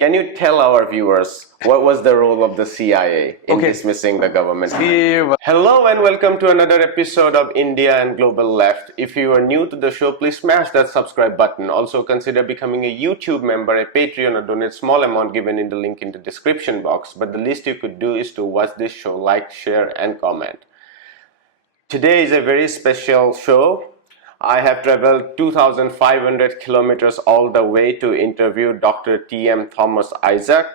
Can you tell our viewers what was the role of the CIA in dismissing the government? Hello and welcome to another episode of India and Global Left. If you are new to the show, please smash that subscribe button. Also consider becoming a YouTube member, a Patreon, or donate small amount given in the link in the description box. But the least you could do is to watch this show, like, share and comment. Today is a very special show. I have traveled 2,500 kilometers all the way to interview Dr. T.M. Thomas Isaac.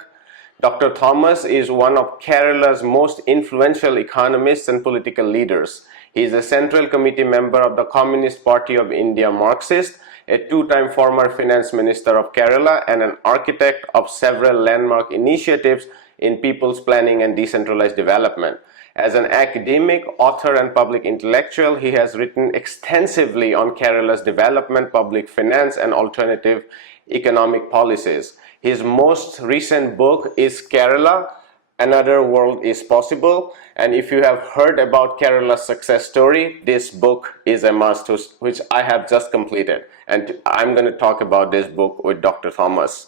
Dr. Thomas is one of Kerala's most influential economists and political leaders. He is a Central Committee member of the Communist Party of India Marxist, a two-time former Finance Minister of Kerala, and an architect of several landmark initiatives in people's planning and decentralized development. As an academic, author, and public intellectual, he has written extensively on Kerala's development, public finance, and alternative economic policies. His most recent book is Kerala, Another World is Possible. And if you have heard about Kerala's success story, this book is a must, which I have just completed. And I'm going to talk about this book with Dr. Thomas.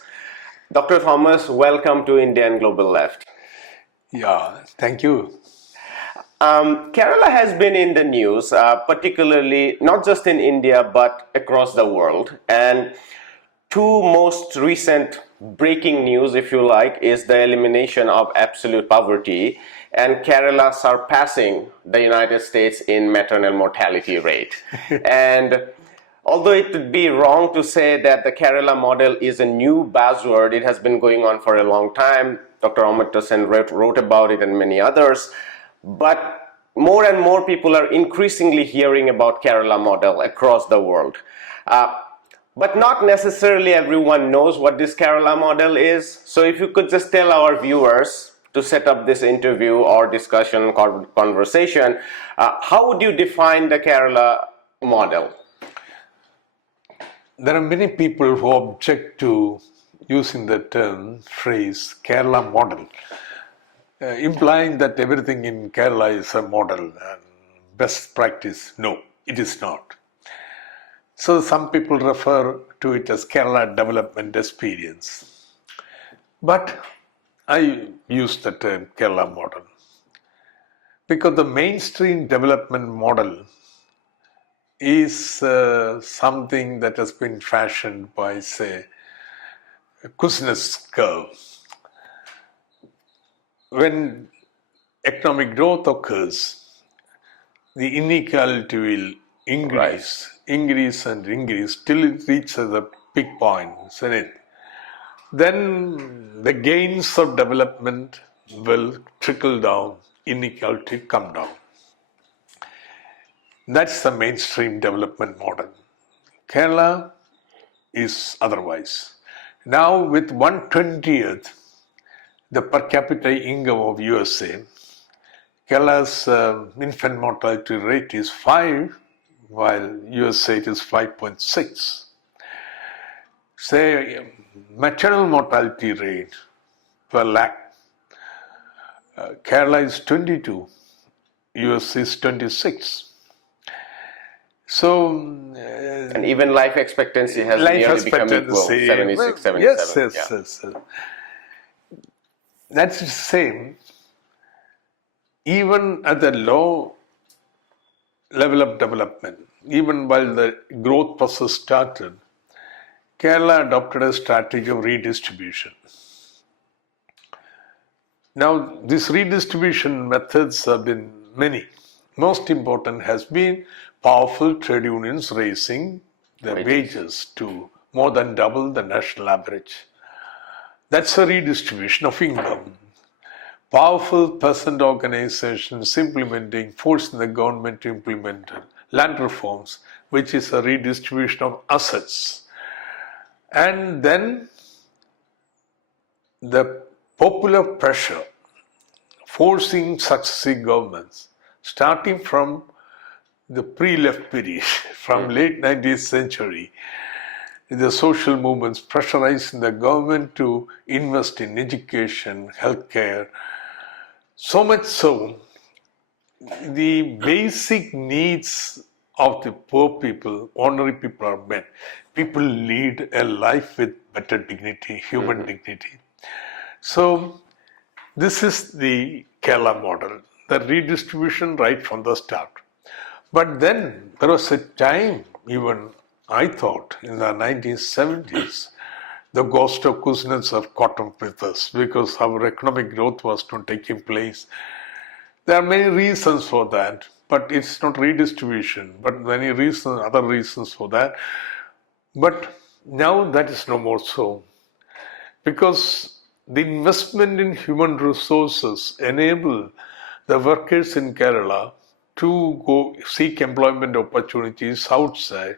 Dr. Thomas, welcome to India and Global Left. Yeah, thank you. Kerala has been in the news, particularly not just in India but across the world. And two most recent breaking news, if you like, is the elimination of absolute poverty and Kerala surpassing the United States in maternal mortality rate. And although it would be wrong to say that the Kerala model is a new buzzword, it has been going on for a long time. Dr. Amartya Sen wrote about it and many others. But more and more people are increasingly hearing about Kerala model across the world. But not necessarily everyone knows what this Kerala model is. So if you could just tell our viewers to set up this interview or discussion, conversation, how would you define the Kerala model? There are many people who object to using the phrase Kerala model, implying that everything in Kerala is a model and best practice. No, it is not. So some people refer to it as Kerala development experience. But I use the term Kerala model because the mainstream development model is something that has been fashioned by, say, Kuznets curve. When economic growth occurs, the inequality will increase till it reaches a peak point, isn't it? Then the gains of development will trickle down, inequality come down. That's the mainstream development model. Kerala is otherwise. Now with 1/20th the per capita income of USA, Kerala's infant mortality rate is 5, while USA it is 5.6. Say maternal mortality rate per lakh, Kerala is 22, USA is 26. So, and even life expectancy has nearly become equal, 76, 77. Yes. That's the same. Even at the low level of development, even while the growth process started, Kerala adopted a strategy of redistribution. Now, these redistribution methods have been many. Most important has been powerful trade unions raising the wages to more than double the national average. That's a redistribution of income. Powerful peasant organizations forcing the government to implement land reforms, which is a redistribution of assets. And then the popular pressure forcing successive governments, starting from the pre-left period, from late 19th century, the social movements pressurizing the government to invest in education, healthcare. So much so, the basic needs of the poor people, ordinary people are met. People lead a life with better dignity, human dignity. So this is the Kerala model, the redistribution right from the start. But then there was a time, even I thought, in the 1970s, the ghost of Kuznetsov caught up with us because our economic growth was not taking place. There are many reasons for that, but it's not redistribution, but many reasons, other reasons for that. But now that is no more so, because the investment in human resources enable the workers in Kerala to go seek employment opportunities outside.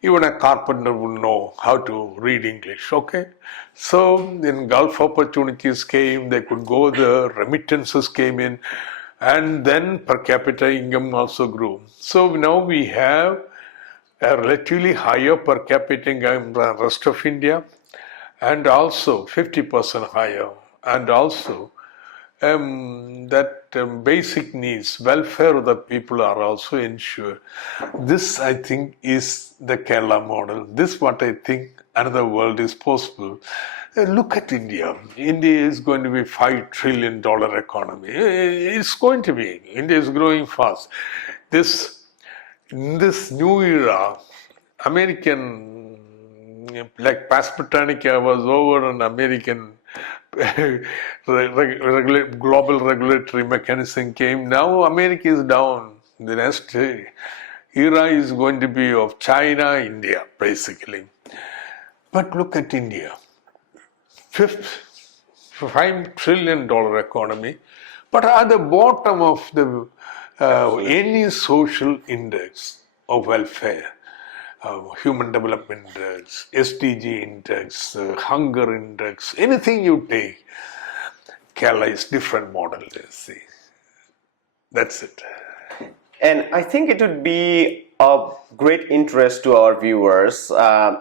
Even a carpenter would know how to read English, okay? So then Gulf opportunities came, they could go there, remittances came in, and then per capita income also grew. So now we have a relatively higher per capita income than the rest of India, and also 50% higher, and also basic needs, welfare of the people are also ensured. This, I think, is the Kerala model. This what I think another world is possible. Look at India. India is going to be $5 trillion economy. It's going to be. India is growing fast. In this new era, American, like Past Britannica was over and American global regulatory mechanism came. Now America is down. The next era is going to be of China, India, basically. But look at India. $5 trillion economy, but at the bottom of the any social index of welfare, human development index, SDG index, hunger index, anything you take, Kerala is different model, you see. That's it. And I think it would be of great interest to our viewers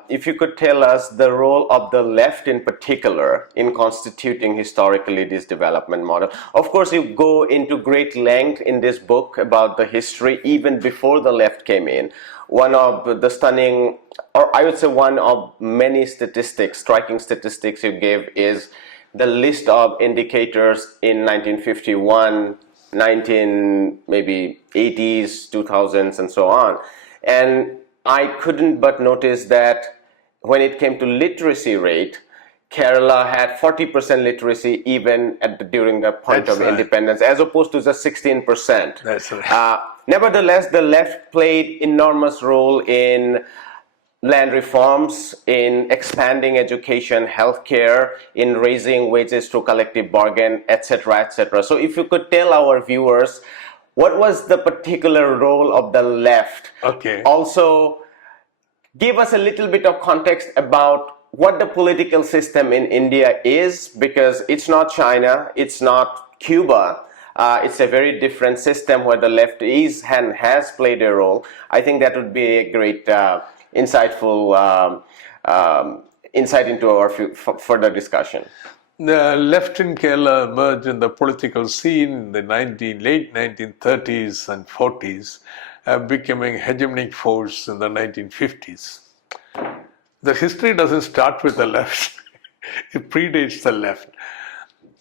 if you could tell us the role of the left in particular in constituting historically this development model. Of course, you go into great length in this book about the history even before the left came in. One of the stunning, or I would say one of many statistics, striking statistics you gave is the list of indicators in 1951, maybe 80s, 2000s, and so on. And I couldn't but notice that when it came to literacy rate, Kerala had 40% literacy even during the point of independence, as opposed to just 16%. That's right. Nevertheless, the left played enormous role in land reforms, in expanding education, healthcare, in raising wages through collective bargain, etc., etc. So if you could tell our viewers what was the particular role of the left. Okay. Also, give us a little bit of context about what the political system in India is, because it's not China, it's not Cuba. It's a very different system where the left is and has played a role. I think that would be a great insightful insight into our further discussion. The left in Kerala emerged in the political scene in the late 1930s and 40s, becoming a hegemonic force in the 1950s. The history doesn't start with the left. It predates the left.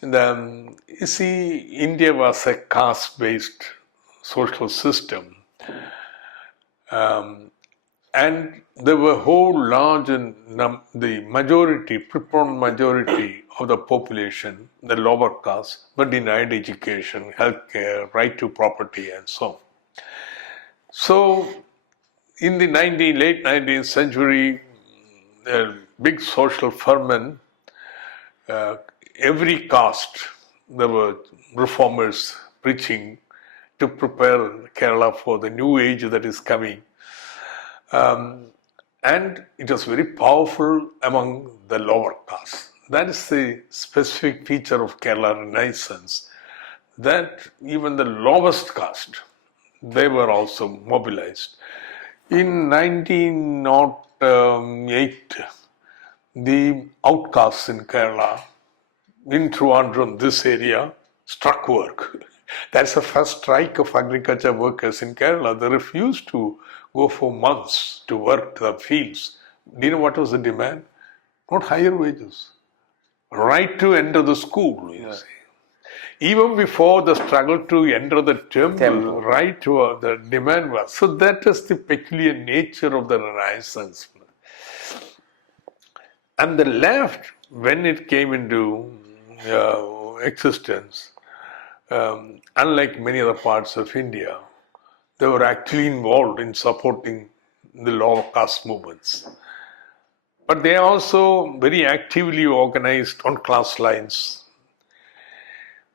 You see, India was a caste-based social system. And there were whole large the majority, preponderant majority of the population, the lower caste, were denied education, healthcare, right to property, and so on. So, in the late 19th century, big social ferment, every caste, there were reformers preaching to prepare Kerala for the new age that is coming. And it was very powerful among the lower caste. That is the specific feature of Kerala Renaissance, that even the lowest caste, they were also mobilized. In 1908, the outcasts in Kerala, in Trivandrum, this area, struck work. That's the first strike of agriculture workers in Kerala. They refused to go for months to work the fields. Do you know what was the demand? Not higher wages, right to enter the school, you see. Even before the struggle to enter the temple. Right to the demand was. So that is the peculiar nature of the Renaissance. And the left, when it came into existence, unlike many other parts of India, they were actually involved in supporting the lower caste movements. But they are also very actively organized on class lines.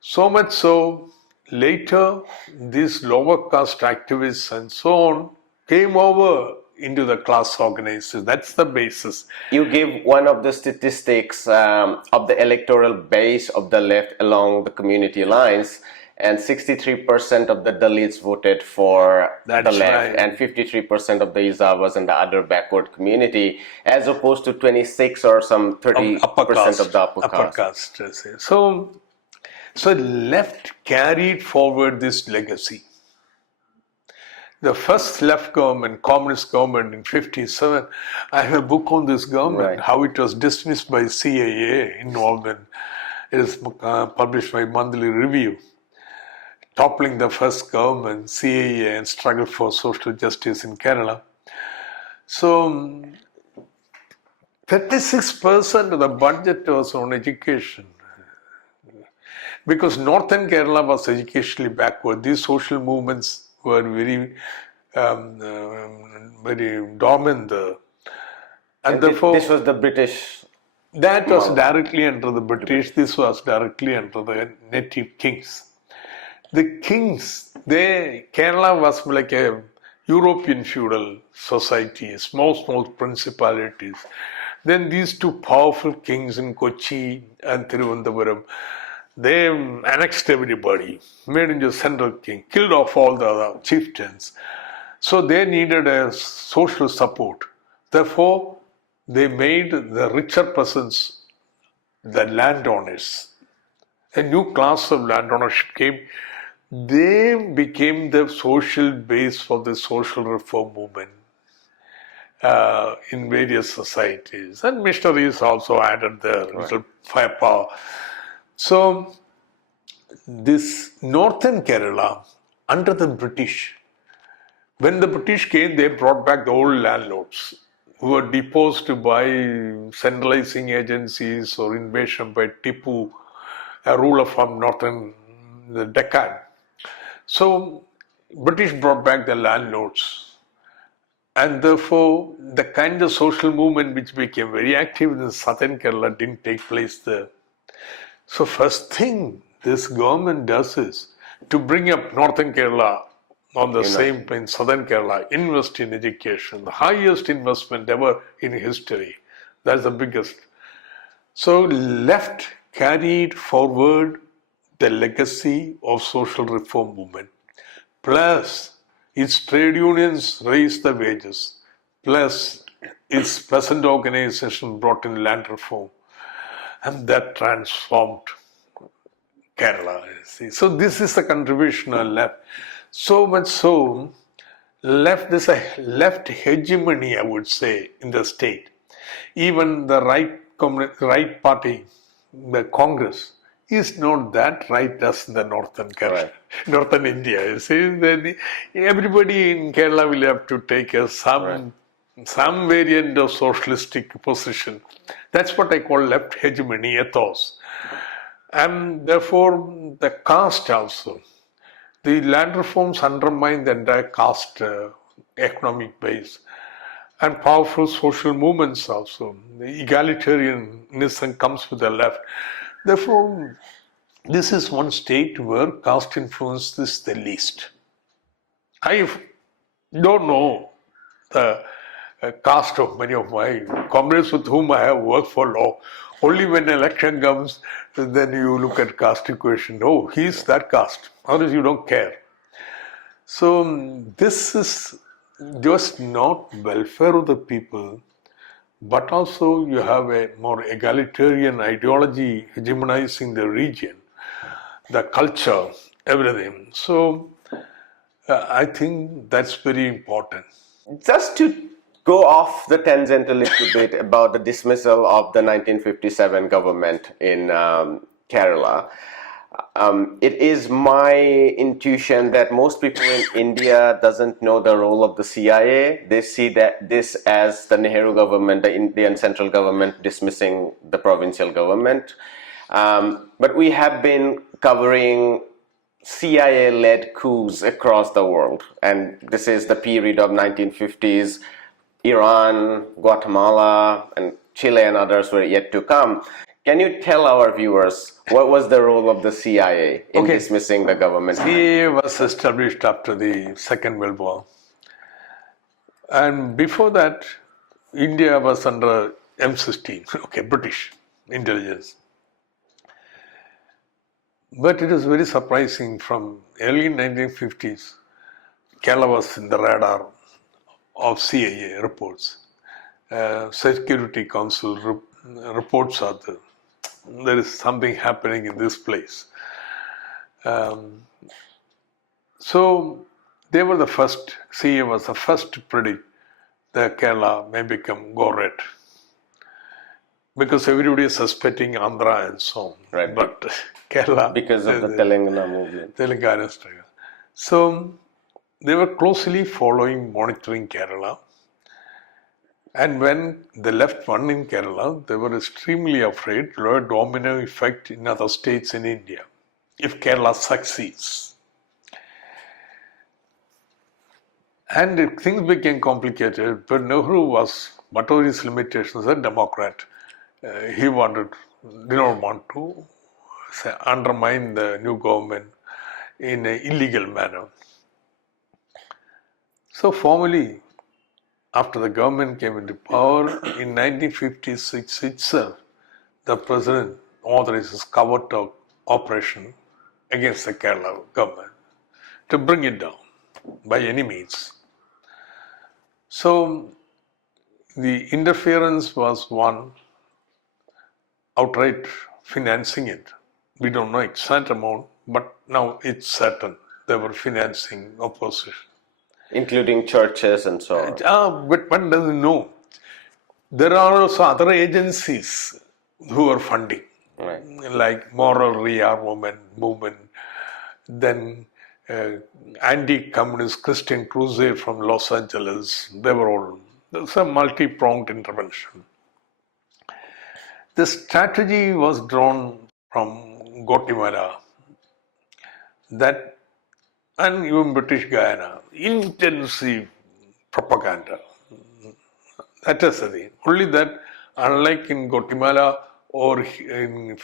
So much so, later these lower caste activists and so on came over into the class organization. That's the basis. You gave one of the statistics of the electoral base of the left along the community lines, and 63% of the Dalits voted for the left, right. And 53% of the Izavas and the other backward community, as opposed to 26 or some 30% of the upper caste. So left carried forward this legacy. The first left government, communist government in 57, I have a book on this government, right. How it was dismissed by CAA involvement. It is published by Monthly Review, toppling the first government, CAA, and struggle for social justice in Kerala. So 36% of the budget was on education. Because northern Kerala was educationally backward, these social movements were very dominant there. And therefore, this was the British. That was directly under the British. This was directly under the native kings. The kings, Kerala was like a European feudal society, small principalities. Then these two powerful kings in Kochi and Thiruvananthapuram, they annexed everybody, made into a central king, killed off all the other chieftains. So they needed a social support. Therefore, they made the richer persons the landowners. A new class of landownership came. They became the social base for the social reform movement in various societies. And missionaries also added their little firepower. So, this northern Kerala, under the British, when the British came, they brought back the old landlords who were deposed by centralizing agencies or invasion by Tipu, a ruler from northern the Deccan. So, British brought back the landlords. And therefore, the kind of social movement which became very active in southern Kerala didn't take place there. So first thing this government does is to bring up northern Kerala on the same plane, southern Kerala, invest in education, the highest investment ever in history. That's the biggest. So left carried forward the legacy of social reform movement. Plus, its trade unions raised the wages. Plus, its peasant organization brought in land reform. And that transformed Kerala. See. So this is the contribution of left. So much so, there's a left hegemony, I would say, in the state. Even the right party, the Congress, is not that right as the northern Kerala, northern India. You see, everybody in Kerala will have to take some variant of socialistic position. That's what I call left hegemony ethos. And therefore, the caste also. The land reforms undermine the entire caste economic base. And powerful social movements also. The egalitarianism comes with the left. Therefore, this is one state where caste influence is the least. I don't know the caste of many of my comrades with whom I have worked for long. Only when election comes, then you look at caste equation. Oh, he's that caste. Otherwise, you don't care. So this is just not welfare of the people, but also you have a more egalitarian ideology hegemonizing the region, the culture, everything. So I think that's very important. Just to go off the tangent a little bit about the dismissal of the 1957 government in Kerala. It is my intuition that most people in India doesn't know the role of the CIA. They see that this as the Nehru government, the Indian central government dismissing the provincial government. But we have been covering CIA-led coups across the world, and this is the period of 1950s. Iran, Guatemala, and Chile and others were yet to come. Can you tell our viewers what was the role of the CIA in dismissing the government? CIA was established after the Second World War. And before that, India was under M16, British intelligence. But it is very surprising, from early 1950s, Kerala was in the radar of CIA reports. Security Council reports are there is something happening in this place. So they were the first, CIA was the first to predict that Kerala may become go red. Because everybody is suspecting Andhra and so on. Right. But Kerala, because of the Telangana movement. Telangana struggle. So they were closely monitoring Kerala. And when they left one in Kerala, they were extremely afraid of a domino effect in other states in India if Kerala succeeds. And things became complicated, but Nehru was, whatever his limitations, a Democrat. He did not want to undermine the new government in an illegal manner. So formally, after the government came into power in 1956 itself, the president authorizes covert operation against the Kerala government to bring it down by any means. So the interference was one, outright financing it. We don't know exact amount, but now it's certain they were financing opposition. Including churches and so on. But one doesn't know. There are also other agencies who are funding, right, like Moral Rearmament Movement, then anti-communist Christian Crusade from Los Angeles. There's a multi-pronged intervention. The strategy was drawn from Guatemala, that, and even British Guyana, intensive propaganda. That is the thing. Only that, unlike in Guatemala or in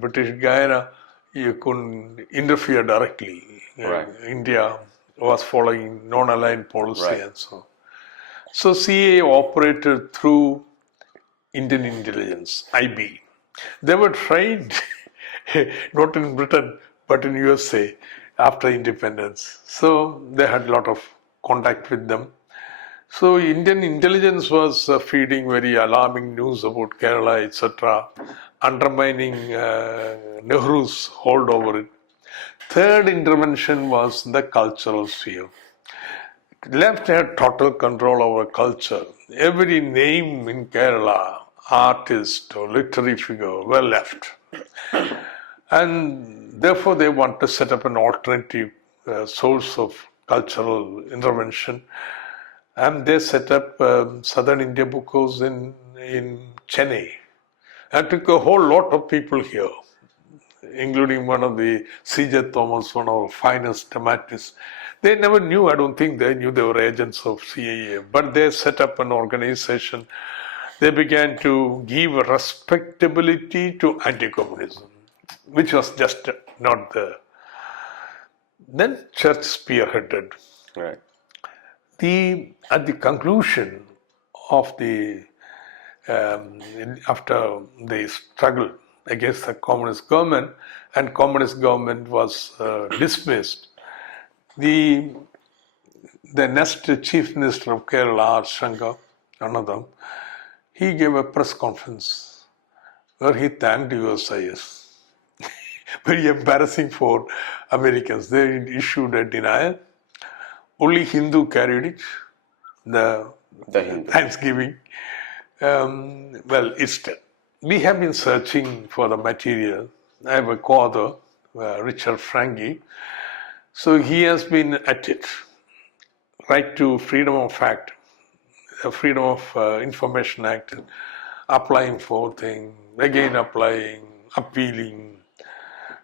British Guyana, you couldn't interfere directly. Right. India was following non-aligned policy, right, and so on. So CIA operated through Indian intelligence, IB. They were trained not in Britain but in USA after independence. So they had a lot of contact with them. So Indian intelligence was feeding very alarming news about Kerala, etc., undermining Nehru's hold over it. Third intervention was the cultural sphere. Left had total control over culture. Every name in Kerala, artist or literary figure, were left. And therefore they want to set up an alternative source of cultural intervention. And they set up Southern India Book House in Chennai. And took a whole lot of people here, including one of the C.J. Thomas, one of our finest dramatists. They never knew, I don't think they knew they were agents of CIA, but they set up an organization. They began to give respectability to anti-communism, which was just not there. Then church spearheaded. right. At the conclusion of after the struggle against the communist government, and communist government was dismissed, the next chief minister of Kerala, R. Shankar, another, he gave a press conference where he thanked USIS. Very embarrassing for Americans. They issued a denial. Only Hindu carried it. The The Hindu. Thanksgiving. Well, Easter. We have been searching for the material. I have a co-author, Richard Franke. So he has been at it. Right to Freedom of Fact, Freedom of Information Act, applying for things, again applying, appealing.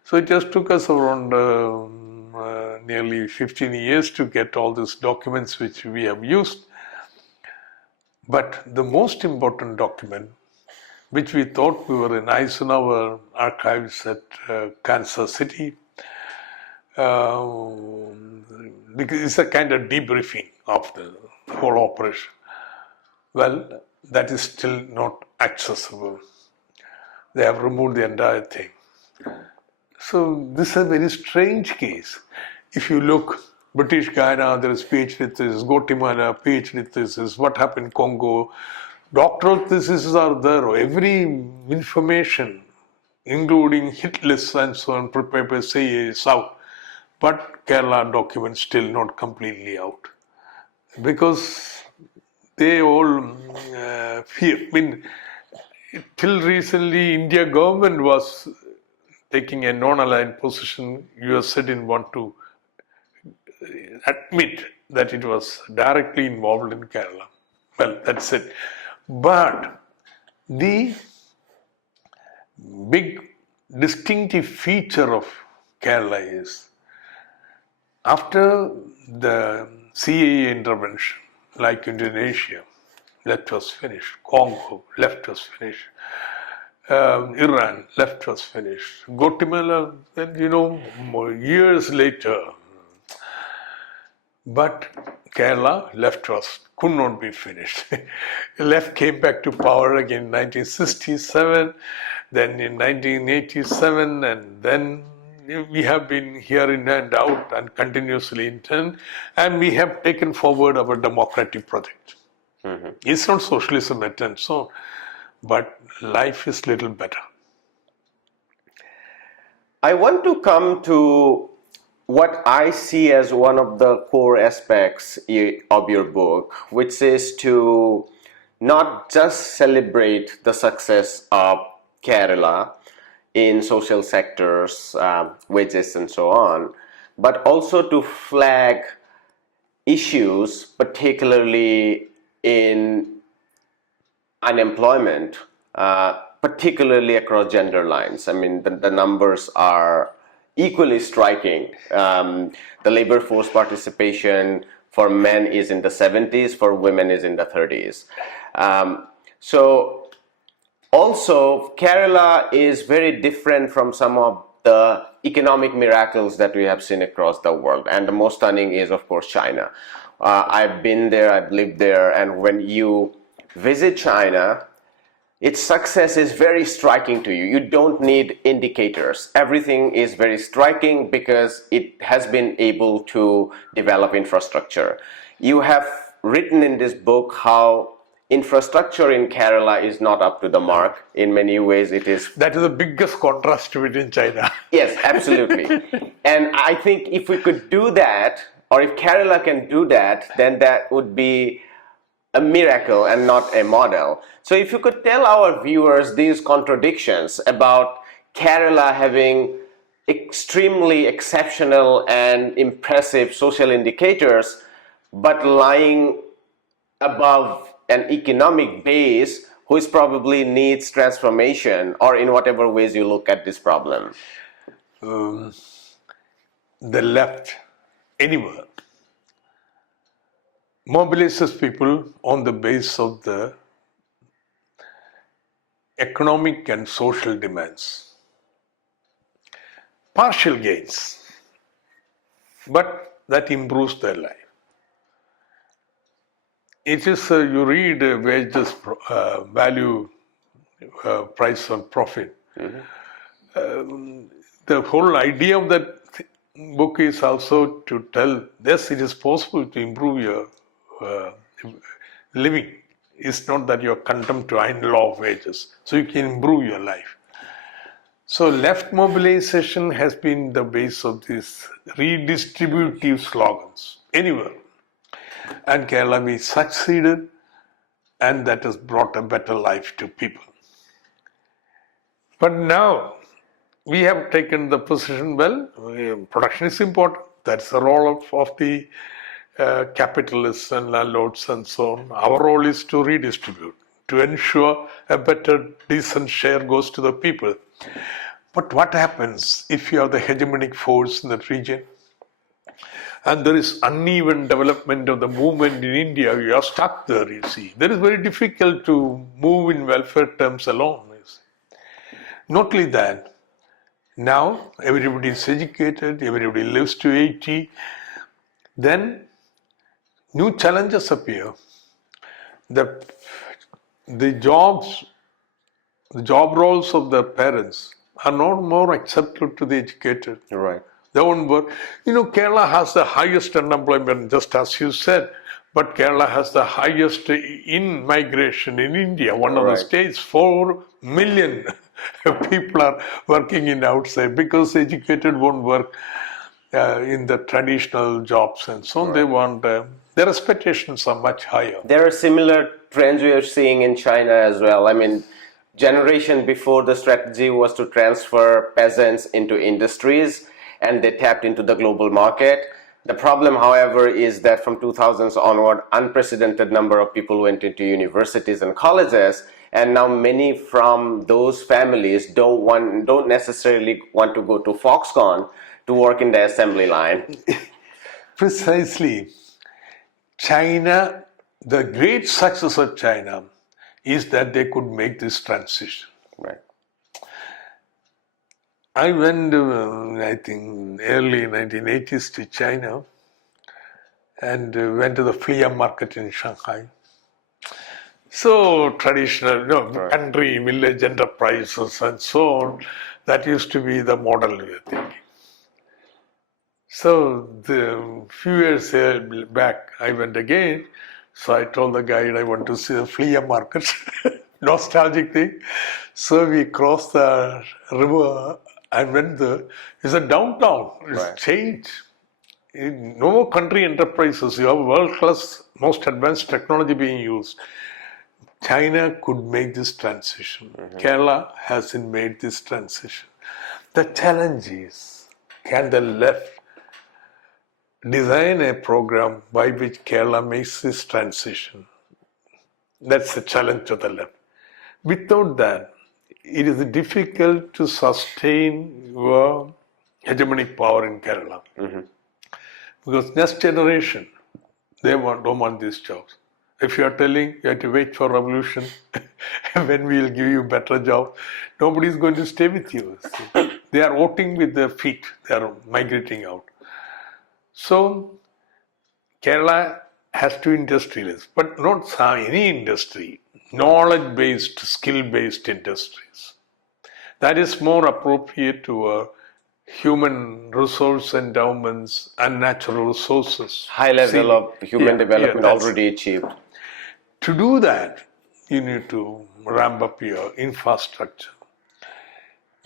So it just took us around nearly 15 years to get all these documents which we have used. But the most important document, which we thought we were in Eisenhower archives at Kansas City, because it's a kind of debriefing of the whole operation. Well, that is still not accessible. They have removed the entire thing. So this is a very strange case. If you look, British Guyana, there is PhD thesis, Guatemala, PhD thesis, what happened in Congo, doctoral theses are there. Every information, including hit lists and so on, prepared by CIA is out. But Kerala document still not completely out. Because they all fear. I mean, till recently, India government was taking a non-aligned position. US didn't want to admit that it was directly involved in Kerala. Well, that's it. But the big distinctive feature of Kerala is after the CIA intervention, like Indonesia, left was finished. Congo, left was finished. Iran, left was finished. Guatemala, then years later. But Kerala, left was could not be finished. Left came back to power again in 1967, then in 1987, and then we have been here in and out and continuously in turn, and we have taken forward our democratic project. Mm-hmm. It's not socialism at all, so, but life is little better. I want to come to what I see as one of the core aspects of your book, which is to not just celebrate the success of Kerala in social sectors, wages and so on, but also to flag issues, particularly in unemployment, particularly across gender lines. I mean, the numbers are equally striking. The labor force participation for men is in the 70s, for women is in the 30s. So also, Kerala is very different from some of the economic miracles that we have seen across the world. And the most stunning is, of course, China. I've been there, I've lived there, and when you visit China, its success is very striking to you. You don't need indicators. Everything is very striking because it has been able to develop infrastructure. You have written in this book how infrastructure in Kerala is not up to the mark. In many ways, it is. That is the biggest contrast within China. Yes, absolutely. And I think if we could do that, or if Kerala can do that, then that would be a miracle and not a model. So if you could tell our viewers these contradictions about Kerala having extremely exceptional and impressive social indicators, but lying above an economic base which probably needs transformation, or in whatever ways you look at this problem. The left, anywhere, mobilizes people on the basis of the economic and social demands. Partial gains, but that improves their life. It is, you read wages, value, price on profit. Mm-hmm. The whole idea of that book is also to tell, yes, it is possible to improve your living. It's not that you're condemned to iron law of wages. So you can improve your life. So left mobilization has been the base of these redistributive slogans anywhere. And Kerala, we succeeded. and that has brought a better life to people. But now we have taken the position, well, production is important. That's the role of the capitalists and landlords and so on. Our role is to redistribute, to ensure a better, decent share goes to the people. But what happens if you are the hegemonic force in that region and there is uneven development of the movement in India? You are stuck there, you see. That is very difficult to move in welfare terms alone. You see. Not only that, now everybody is educated, everybody lives to 80, then new challenges appear. The job roles of the parents are not more accepted to the educated. Right. They won't work. Kerala has the highest unemployment, just as you said, but Kerala has the highest in migration in India. One of the states, 4 million people are working in outside because educated won't work in the traditional jobs and so on. They want, their expectations are much higher. There are similar trends we are seeing in China as well. I mean, generation before, the strategy was to transfer peasants into industries, and they tapped into the global market. The problem, however, is that from 2000s onward, unprecedented number of people went into universities and colleges, and now many from those families don't necessarily want to go to Foxconn to work in the assembly line. Precisely. China, the great success of China is that they could make this transition. Right. I went, I think, early 1980s to China and went to the flea market in Shanghai. So traditional, country, village enterprises and so on, that used to be the model we were thinking. So the few years back, I went again. So I told the guide I want to see the flea market, nostalgic thing. So we crossed the river and went there. It's a downtown. It's changed. No more country enterprises. You have world-class, most advanced technology being used. China could make this transition. Kerala hasn't made this transition. The challenge is, can the left design a program by which Kerala makes this transition? That's the challenge to the left. Without that, it is difficult to sustain your hegemonic power in Kerala. Because next generation, they don't want these jobs. If you are telling you have to wait for revolution, when we will give you better jobs, nobody is going to stay with you. They are voting with their feet. They are migrating out. So, Kerala has to industrialize, but not any industry, knowledge-based, skill-based industries. That is more appropriate to human resource endowments and natural resources. High level of human development already achieved. To do that, you need to ramp up your infrastructure.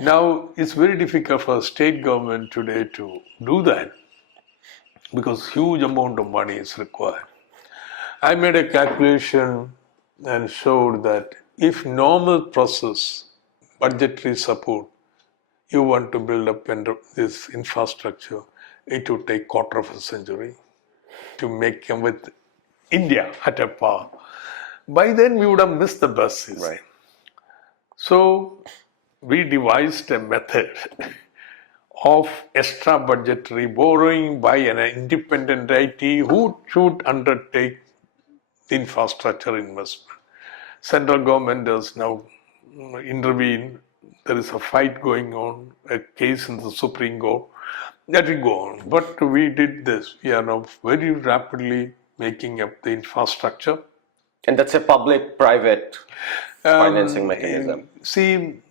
Now, it's very difficult for state government today to do that because huge amount of money is required. I made a calculation and showed that if normal process, budgetary support, you want to build up this infrastructure, it would take quarter of a century to make them with India at a par. By then we would have missed the bus. Right. So we devised a method of extra budgetary borrowing by an independent entity who should undertake the infrastructure investment. Central government does now intervene. There is a fight going on, a case in the Supreme Court. That will go on. But we did this. We are now very rapidly making up the infrastructure. And that's a public-private financing mechanism. See,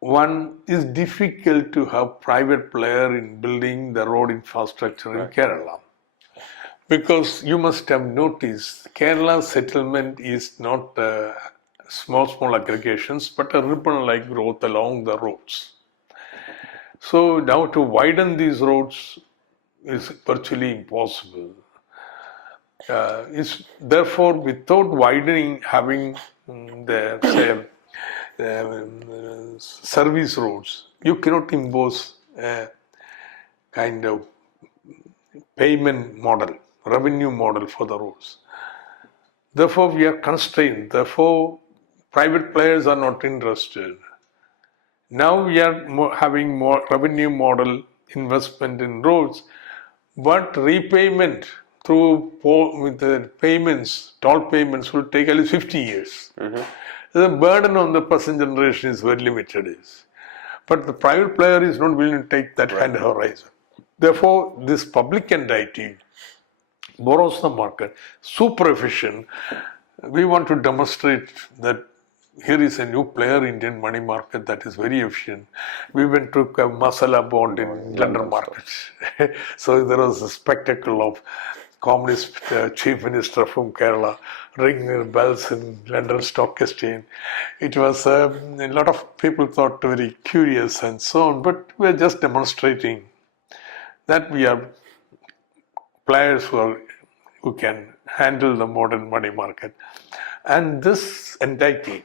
one is difficult to have private player in building the road infrastructure in Kerala. Because you must have noticed, Kerala settlement is not small aggregations, but a ribbon-like growth along the roads. So now to widen these roads is virtually impossible. is therefore without widening, having the say service roads, you cannot impose a kind of payment model, revenue model for the roads. Therefore, we are constrained. Therefore, private players are not interested. Now we are having more revenue model investment in roads, but repayment through with the payments, toll payments will take at least 50 years. The burden on the present generation is very limited. But the private player is not willing to take that kind of horizon. Therefore, this public entity borrows the market, super efficient. We want to demonstrate that here is a new player, Indian money market, that is very efficient. We went to a masala bond in London markets. So there was a spectacle of communist chief minister from Kerala ringing bells in London Stock Exchange. It was a lot of people thought very curious and so on, but we are just demonstrating that we are players who can handle the modern money market. And this entity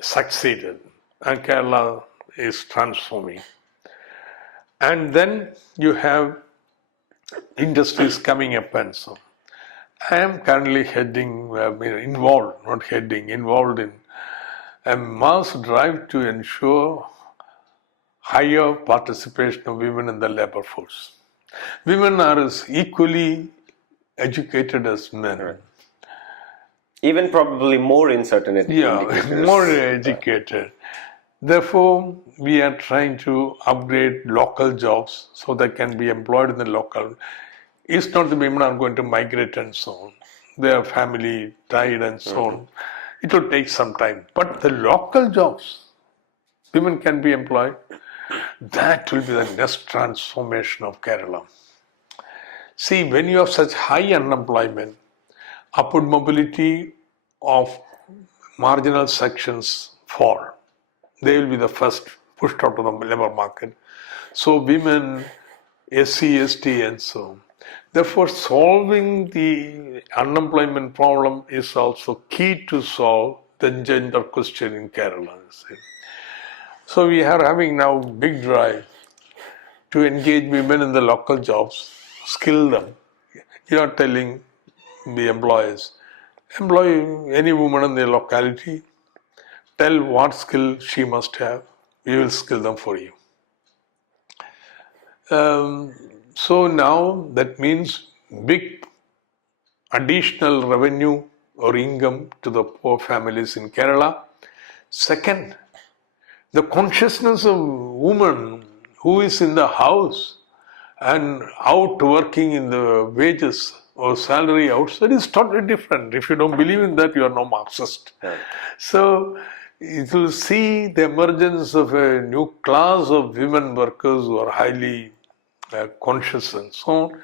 succeeded, and Kerala is transforming. And then you have industries coming up and so on. I am currently involved in a mass drive to ensure higher participation of women in the labor force. Women are as equally educated as men. Right. Even probably more in certain indicators. More educated. Therefore, we are trying to upgrade local jobs so they can be employed in the local. It's not the women are going to migrate and so on. Their family died and so on. It will take some time. But the local jobs, women can be employed. That will be the next transformation of Kerala. See, when you have such high unemployment, upward mobility of marginal sections fall. They will be the first pushed out of the labor market. So women, SC, ST and so on. Therefore, solving the unemployment problem is also key to solve the gender question in Kerala. So we are having now big drive to engage women in the local jobs, skill them. You are telling the employers, employ any woman in the locality, tell what skill she must have, we will skill them for you. So now that means big additional revenue or income to the poor families in Kerala. Second, the consciousness of woman who is in the house and out working in the wages or salary outside is totally different. If you don't believe in that, you are no Marxist. Right. So it will see the emergence of a new class of women workers who are highly conscious and so on.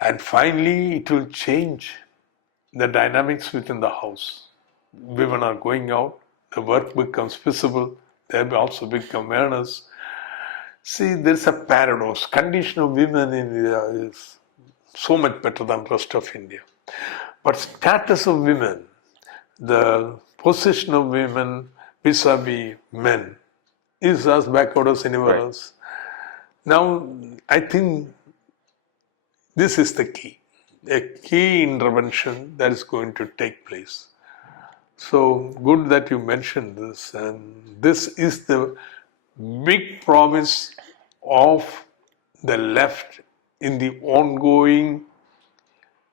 And finally, it will change the dynamics within the house. Women are going out, the work becomes visible, they also become earners. See, there's a paradox. Condition of women in India is so much better than the rest of India. But status of women, the position of women vis-a-vis men is as backward as anywhere else. Now, I think this is the key, a key intervention that is going to take place. So good that you mentioned this, and this is the big promise of the left in the ongoing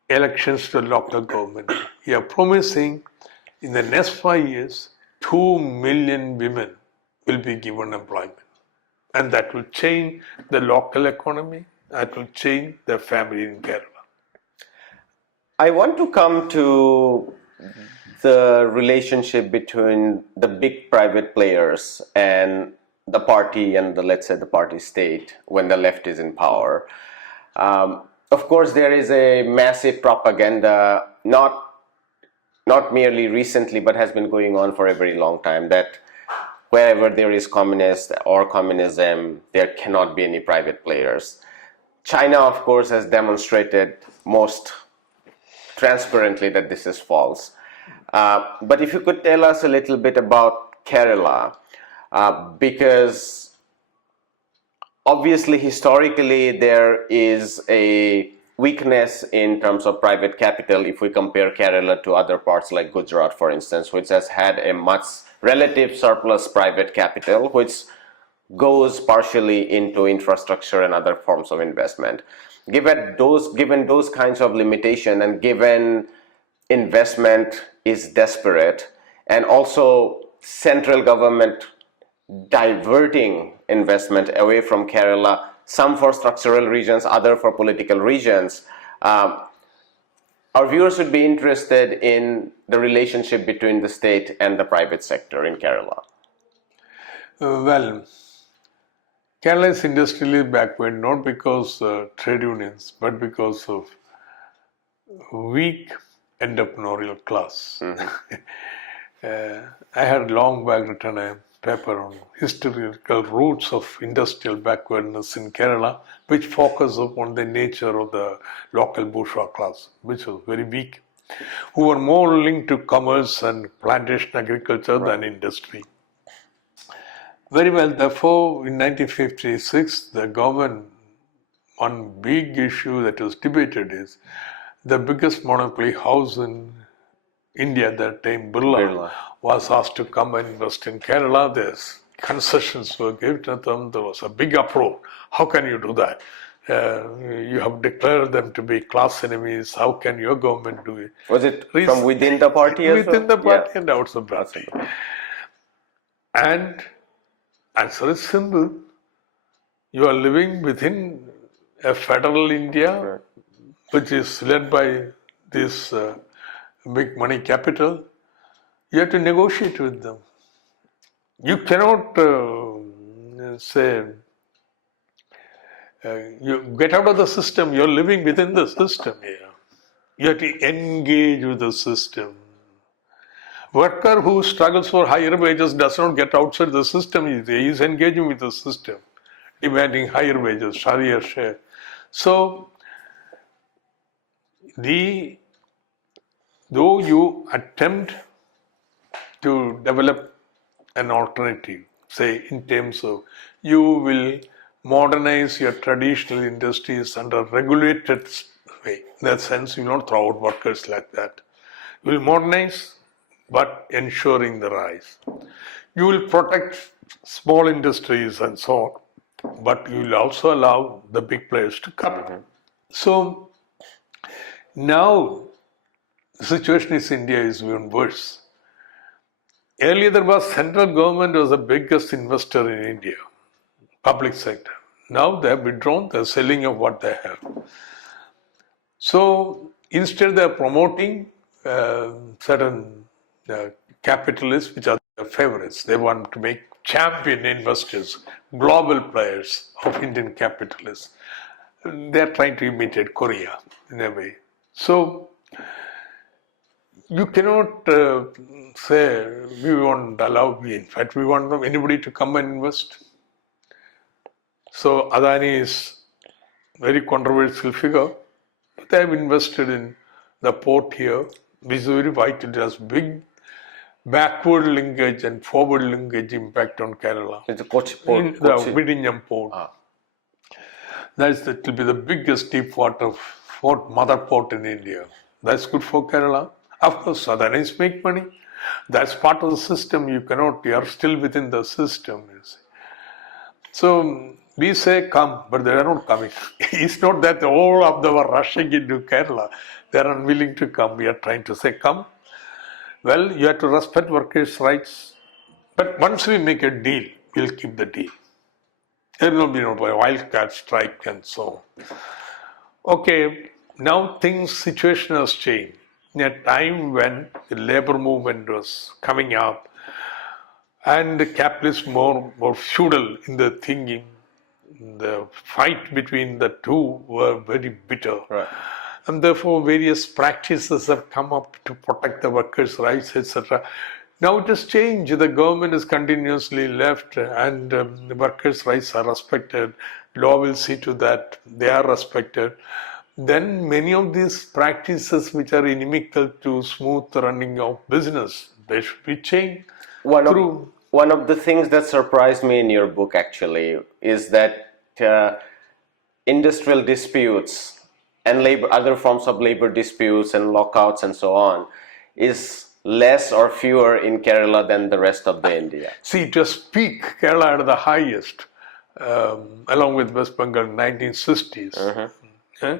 elections to local government. We are promising in the next 5 years, 2 million women will be given employment. And that will change the local economy, that will change the family in Kerala. I want to come to the relationship between the big private players and the party and let's say the party state when the left is in power. Of course, there is a massive propaganda, not merely recently, but has been going on for a very long time, that wherever there is communist or communism, there cannot be any private players. China, of course, has demonstrated most transparently that this is false. But if you could tell us a little bit about Kerala, because obviously historically there is a weakness in terms of private capital if we compare Kerala to other parts like Gujarat, for instance, which has had a much relative surplus private capital, which goes partially into infrastructure and other forms of investment. Given those kinds of limitation, and given investment is desperate, and also central government diverting investment away from Kerala, some for structural reasons, other for political reasons, our viewers would be interested in the relationship between the state and the private sector in Kerala. Well, Kerala is industrially backward not because trade unions, but because of weak entrepreneurial class. I had long back written a paper on historical roots of industrial backwardness in Kerala, which focus upon the nature of the local bourgeois class, which was very weak, who were more linked to commerce and plantation agriculture than industry. Very well, therefore, in 1956, the government, one big issue that was debated is the biggest monopoly house in India at that time, Birla, was asked to come and invest in Kerala. There's concessions were given to them. There was a big uproar. How can you do that? You have declared them to be class enemies. How can your government do it? Was it from within the party as well? Within the party and outside the party. And answer is simple. You are living within a federal India, which is led by this big money capital. You have to negotiate with them. You cannot say, you get out of the system. You're living within the system here. You have to engage with the system. Worker who struggles for higher wages does not get outside the system. He is engaging with the system, demanding higher wages, higher share. So, though you attempt to develop an alternative, say in terms of you will modernize your traditional industries under a regulated way. In that sense, you will not throw out workers like that. You will modernize, but ensuring the rise. You will protect small industries and so on, but you will also allow the big players to come. So now the situation in India is even worse. Earlier there was central government was the biggest investor in India, public sector. Now they have withdrawn, they are selling of what they have. So instead they are promoting certain capitalists which are their favorites. They want to make champion investors, global players of Indian capitalists. They are trying to imitate Korea in a way. So you cannot say we won't allow, in fact we want anybody to come and invest. So Adani is a very controversial figure. They have invested in the port here, which is very vital. It has big backward linkage and forward linkage impact on Kerala. It's a Kochi port. The Vidinyam port. That will be the biggest deep water mother port in India. That's good for Kerala. Of course, Adani's make money. That's part of the system. You are still within the system. You see. So we say come, but they are not coming. It's not that all of them are rushing into Kerala. They are unwilling to come. We are trying to say come. Well, you have to respect workers' rights. But once we make a deal, we'll keep the deal. There will be no wildcat strike and so on. Okay, now situation has changed. In a time when the labor movement was coming up and the capitalists more feudal in their thinking, the fight between the two were very bitter. Right. And therefore various practices have come up to protect the workers' rights, etc. Now it has changed. The government is continuously left and the workers' rights are respected. Law will see to that they are respected. then many of these practices which are inimical to smooth running of business, they should be changed One of through. one of the things that surprised me in your book actually is that industrial disputes and labor, other forms of labor disputes and lockouts and so on, is less or fewer in Kerala than the rest of the India. See, it was peak, Kerala at the highest, along with West Bengal in 1960s. Eh?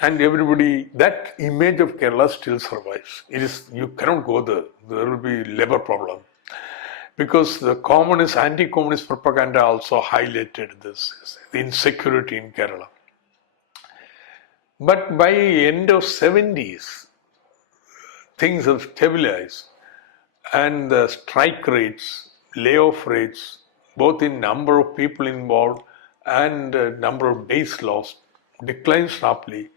And everybody, that image of Kerala still survives. It is, you cannot go there. There will be labor problem. Because the communist, anti-communist propaganda also highlighted this, the insecurity in Kerala. But by end of 70s, things have stabilized and the strike rates, layoff rates, both in number of people involved and number of days lost, declined sharply.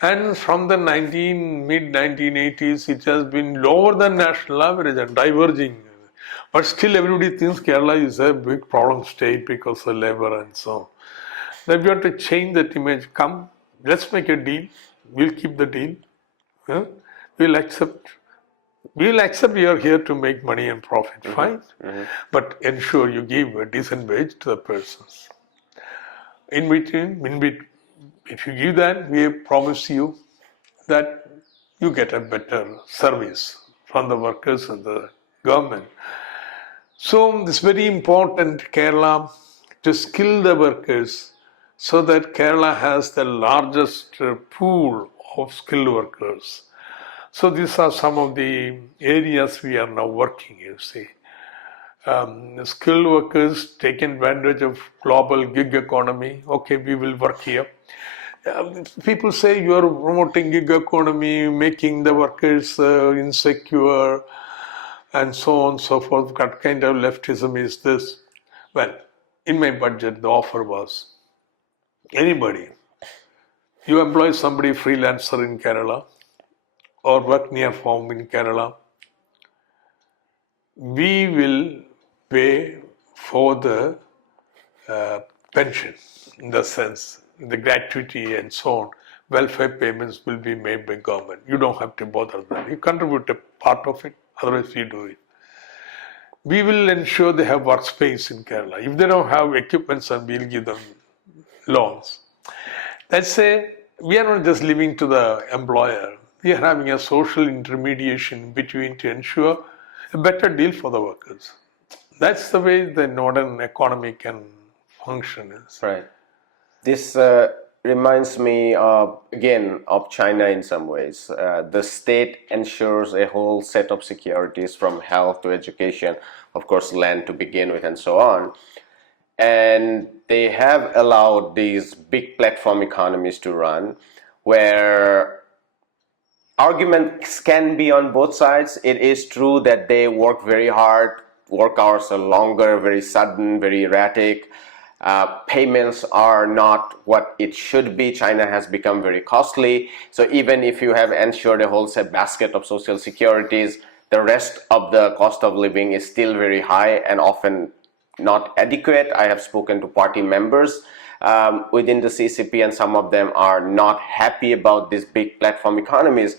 And from the mid-1980s, it has been lower than national average and diverging. But still everybody thinks Kerala is a big problem state because of labor and so on. Then we have to change that image. Come, let's make a deal. We'll keep the deal. Huh? We'll accept you are here to make money and profit. Fine. But ensure you give a decent wage to the persons. In between, if you give that, we promise you that you get a better service from the workers and the government. So it's very important, Kerala, to skill the workers so that Kerala has the largest pool of skilled workers. So these are some of the areas we are now working, you see. Skilled workers take advantage of global gig economy. Okay, we will work here. People say you are promoting gig economy, making the workers insecure, and so on and so forth. What kind of leftism is this? Well, in my budget, the offer was anybody, you employ somebody freelancer in Kerala or work near home in Kerala, we will pay for the pension, in the sense, the gratuity and so on. Welfare payments will be made by government. You don't have to bother them. You contribute a part of it, otherwise you do it. We will ensure they have workspace in Kerala. If they don't have equipment, we'll give them loans. Let's say we are not just leaving to the employer. We are having a social intermediation between to ensure a better deal for the workers. That's the way the modern economy can function. Right. This reminds me again of China in some ways. The state ensures a whole set of securities from health to education, of course land to begin with and so on. And they have allowed these big platform economies to run where arguments can be on both sides. It is true that they work very hard, work hours are longer, very sudden, very erratic. Payments are not what it should be. China has become very costly. So even if you have ensured a whole set basket of social securities, the rest of the cost of living is still very high and often not adequate. I have spoken to party members within the CCP, and some of them are not happy about these big platform economies.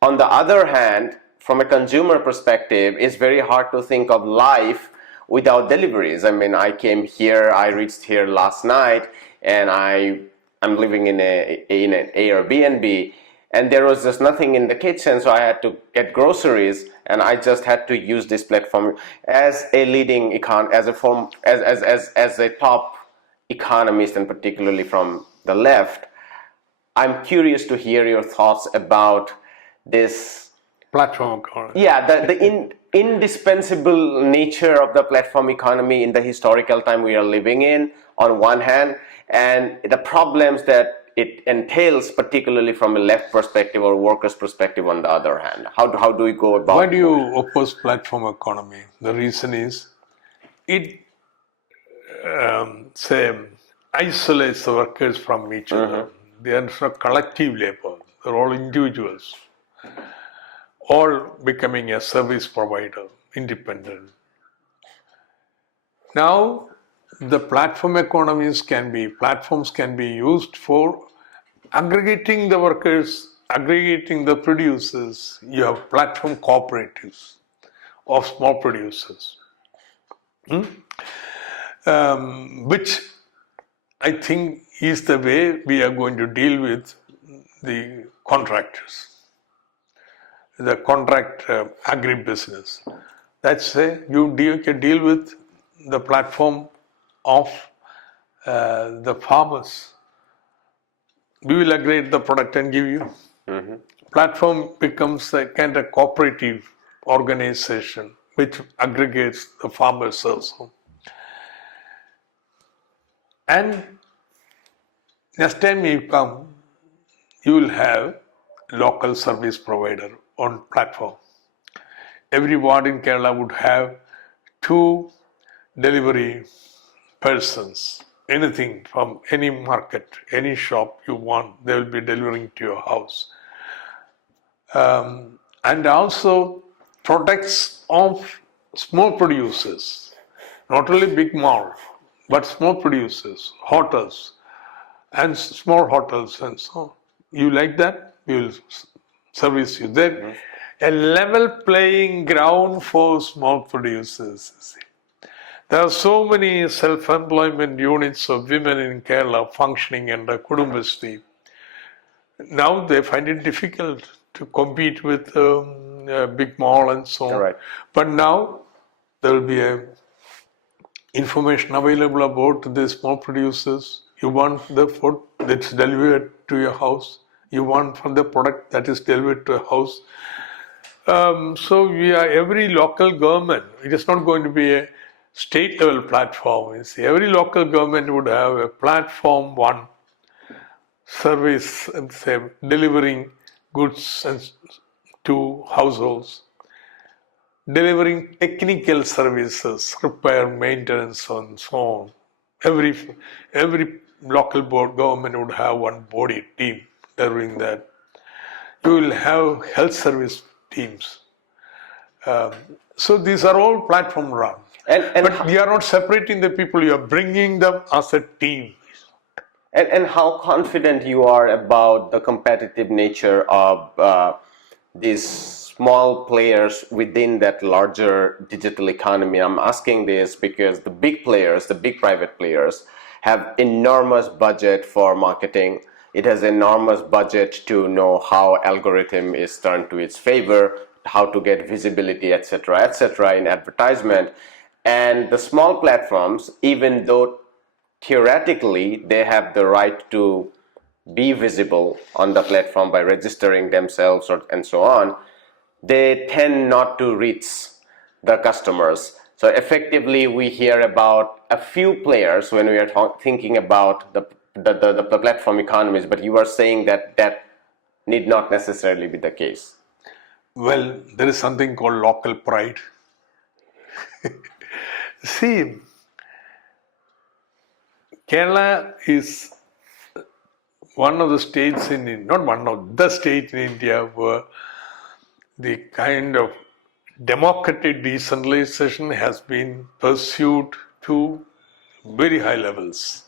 On the other hand, from a consumer perspective, it's very hard to think of life without deliveries. I mean, I came here, I reached here last night, and I'm living in an Airbnb, and there was just nothing in the kitchen, so I had to get groceries, and I just had to use this platform as a leading as a top economist, and particularly from the left. I'm curious to hear your thoughts about this platform economy. Yeah, the indispensable nature of the platform economy in the historical time we are living in, on one hand, and the problems that it entails, particularly from a left perspective or workers' perspective on the other hand. How do we go about Why do you oppose platform economy? The reason is it isolates the workers from each other. They are not collective labor. They're all individuals, all becoming a service provider, independent. Now, the platforms can be used for aggregating the workers, aggregating the producers, you have platform cooperatives of small producers, which I think is the way we are going to deal with the contractors, the contract agribusiness. That's you can deal with the platform of the farmers. We will aggregate the product and give you. Platform becomes a kind of cooperative organization which aggregates the farmers also. And next time you come, you will have local service provider on platform. Every ward in Kerala would have 2 delivery persons. Anything from any market, any shop you want, they will be delivering to your house. And also products of small producers, not only big mall, but small producers, hotels, and small hotels and so on. You like that? We will service you. There, a level playing ground for small producers. There are so many self-employment units of women in Kerala functioning under Kudumbashree. Now they find it difficult to compete with big mall and so on. Right. But now there will be information available about the small producers. You want the food that's delivered to your house. You want from the product that is delivered to a house. So every local government, it is not going to be a state level platform. You see, every local government would have a platform one service and say delivering goods to households, delivering technical services, repair, maintenance, and so on. Every local government would have one body team delivering that. You will have health service teams. So these are all platform run. But you are not separating the people, you are bringing them as a team. And how confident you are about the competitive nature of these small players within that larger digital economy? I'm asking this because the big players, the big private players, have enormous budget for marketing. It has enormous budget to know how algorithm is turned to its favor, how to get visibility, etc., in advertisement. And the small platforms, even though theoretically they have the right to be visible on the platform by registering themselves and so on, they tend not to reach the customers. So effectively we hear about a few players when we are thinking about the platform economies, but you are saying that need not necessarily be the case. Well, there is something called local pride. See, Kerala is one of the states not one of the states in India where the kind of democratic decentralization has been pursued to very high levels.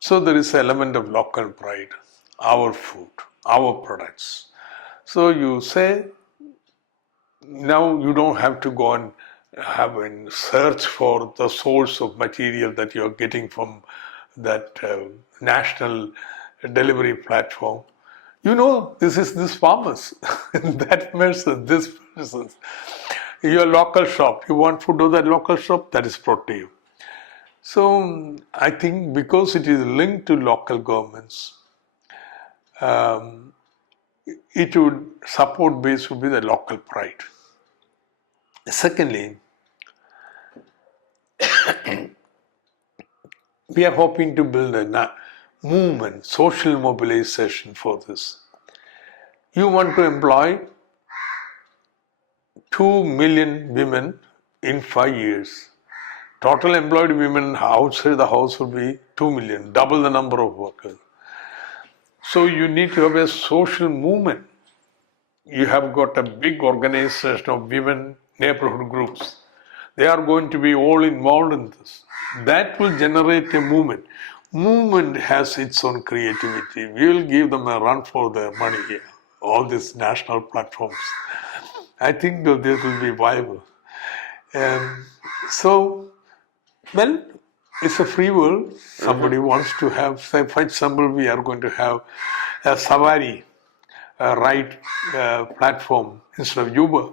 So there is an element of local pride, our food, our products. So you say, now you don't have to go and have a search for the source of material that you're getting from that national delivery platform. You know, this is this farmers, that person, this person. Your local shop, you want food to that local shop, that is brought to you. So I think because it is linked to local governments, it would support base would be the local pride. Secondly, we are hoping to build a movement, social mobilization for this. You want to employ 2 million women in 5 years. Total employed women outside the house will be 2 million, double the number of workers. So you need to have a social movement. You have got a big organization of women neighborhood groups. They are going to be all involved in this. That will generate a movement. movement has its own creativity. We will give them a run for their money here. All these national platforms. I think that this will be viable. So, well, it's a free world. Somebody wants to have, say, for example, we are going to have a Savari ride platform instead of Uber.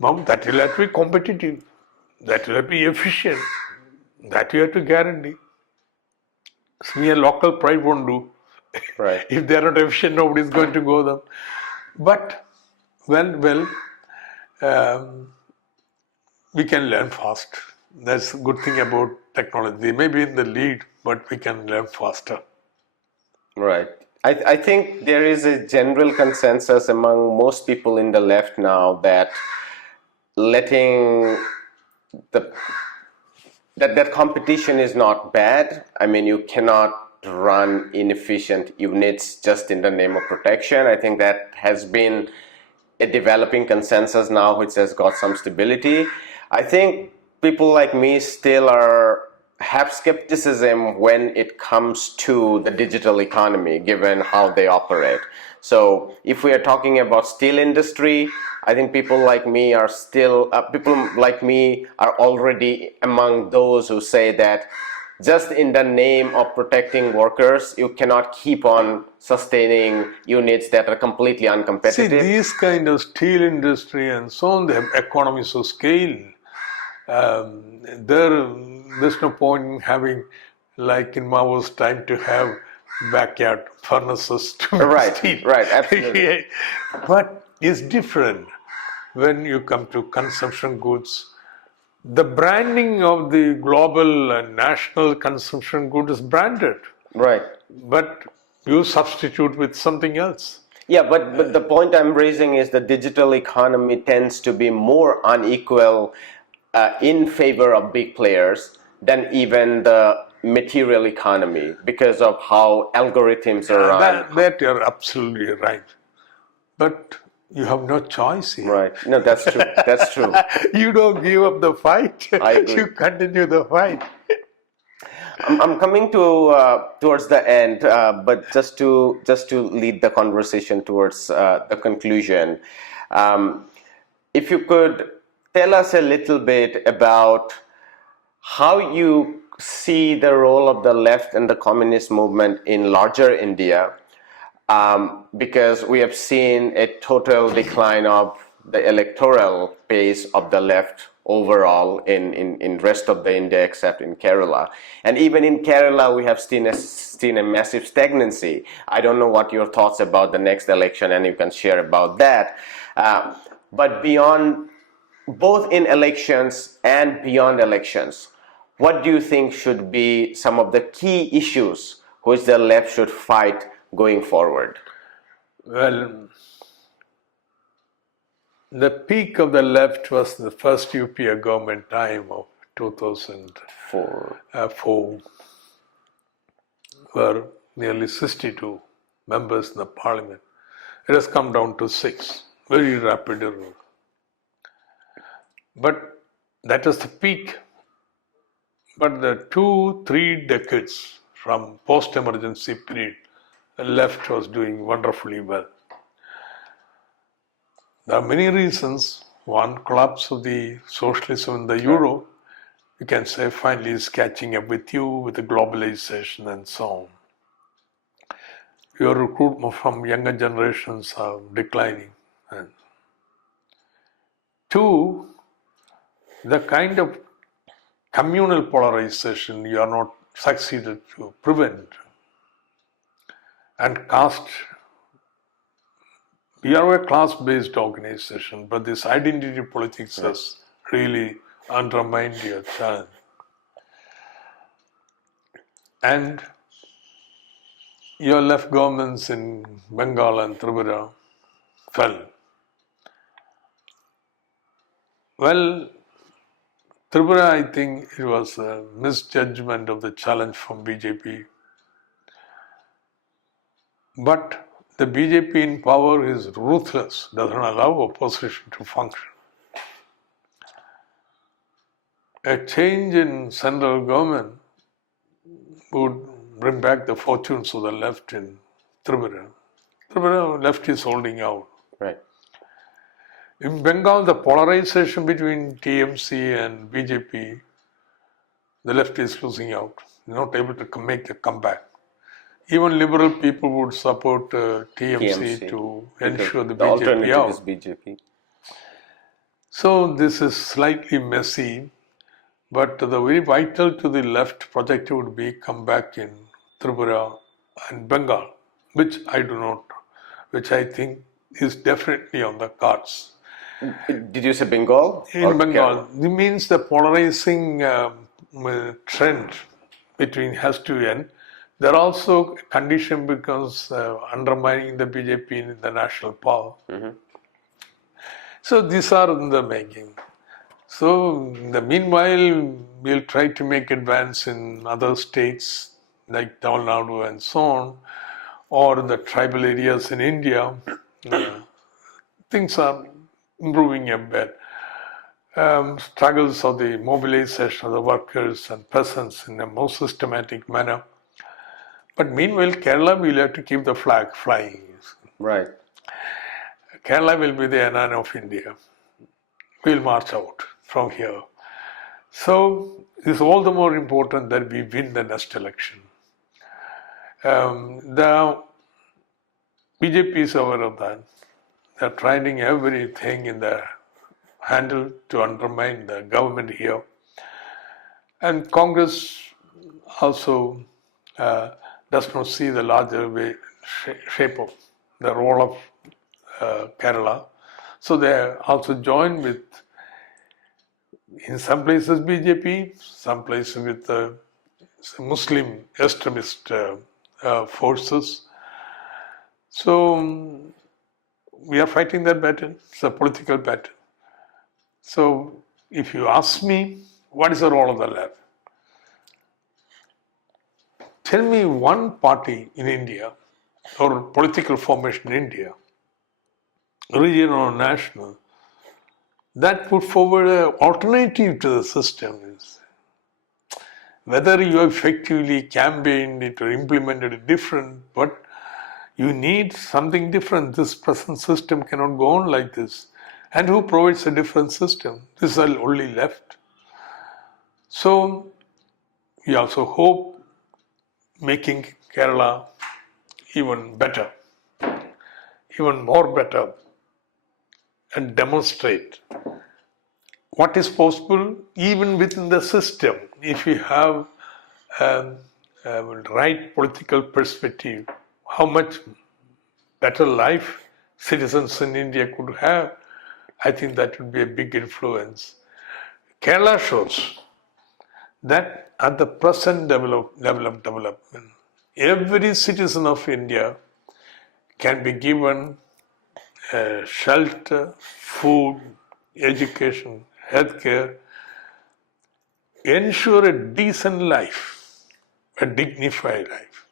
Now, that will have to be competitive. That will have to be efficient. That you have to guarantee. Mere local pride won't do. Right. If they are not efficient, nobody is going to go there. But, we can learn fast. That's a good thing about technology. Maybe in the lead, but we can learn faster. Right. I think there is a general consensus among most people in the left now that letting that competition is not bad. I mean, you cannot run inefficient units just in the name of protection. I think that has been a developing consensus now, which has got some stability. I think people like me still have skepticism when it comes to the digital economy, given how they operate. So if we are talking about steel industry, I think people like me are already among those who say that just in the name of protecting workers, you cannot keep on sustaining units that are completely uncompetitive. See, these kind of steel industry and so on, they have economies of scale. There's no point in having, like in Mao's time, to have backyard furnaces to make steel. Right, absolutely. But it's different when you come to consumption goods. The branding of the global and national consumption good is branded. Right. But you substitute with something else. Yeah, but the point I'm raising is the digital economy tends to be more unequal in favor of big players than even the material economy because of how algorithms are run. That you're absolutely right. But you have no choice here. Right. No, that's true. That's true. You don't give up the fight. I agree. You continue the fight. I'm coming to towards the end, but just to lead the conversation towards the conclusion, if you could tell us a little bit about how you see the role of the left and the communist movement in larger India, because we have seen a total decline of the electoral base of the left overall in rest of the India except in Kerala. And even in Kerala, we have seen a massive stagnancy. I don't know what your thoughts about the next election, and you can share about that. But beyond, both in elections and beyond elections, what do you think should be some of the key issues which the left should fight going forward? Well, the peak of the left was the first UPA government time of 2004, where nearly 62 members in the parliament. It has come down to 6, very rapid error. But that was the peak. But the 2-3 decades from post-emergency period, the left was doing wonderfully well. There are many reasons. One, collapse of the socialism in the euro, you can say, finally is catching up with you with the globalization and so on. Your recruitment from younger generations are declining. And 2, the kind of communal polarization you are not succeeded to prevent. And caste, we are a class-based organization, but this identity politics has really undermined your challenge. And your left governments in Bengal and Tripura fell. Well, Tripura, I think it was a misjudgment of the challenge from BJP. But the BJP in power is ruthless, doesn't allow opposition to function. A change in central government would bring back the fortunes of the left in Tripura. Tripura left is holding out. Right. In Bengal, the polarization between TMC and BJP, the left is losing out, not able to make a comeback. Even liberal people would support TMC to ensure the BJP alternative out. is BJP. So this is slightly messy, but the very vital to the left project would be comeback in Tripura and Bengal, which I think is definitely on the cards. Did you say Bengal? In Bengal, it means the polarizing trend between has to end. There also condition becomes undermining the BJP in the national power. Mm-hmm. So these are in the making. So in the meanwhile, we'll try to make advance in other states like Tamil Nadu and so on, or in the tribal areas in India. Things are improving a bit. Struggles of the mobilization of the workers and peasants in a more systematic manner. But meanwhile, Kerala will have to keep the flag flying. Right. Kerala will be the Annan of India. We'll march out from here. So it's all the more important that we win the next election. The BJP is aware of that. They're trying everything in their handle to undermine the government here. And Congress also does not see the larger shape of the role of Kerala. So they also join with, in some places BJP, some places with Muslim extremist forces. So we are fighting that battle. It's a political battle. So if you ask me, what is the role of the left? Tell me one party in India or political formation in India, regional or national, that put forward an alternative to the system. Whether you effectively campaigned it or implemented it different, but you need something different. This present system cannot go on like this. And who provides a different system? This is only left. So we also hope making Kerala even better, even more better, and demonstrate what is possible even within the system if we have a right political perspective, how much better life citizens in India could have. I think that would be a big influence. Kerala shows that at the present level of development, every citizen of India can be given shelter, food, education, healthcare, ensure a decent life, a dignified life.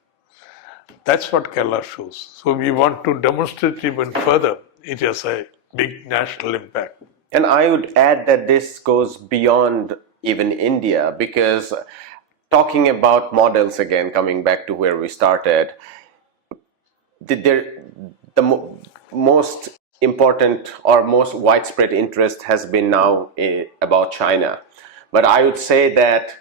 That's what Kerala shows. So we want to demonstrate even further. It has a big national impact. And I would add that this goes beyond even India, because talking about models again, coming back to where we started, the most important or most widespread interest has been now about China. But I would say that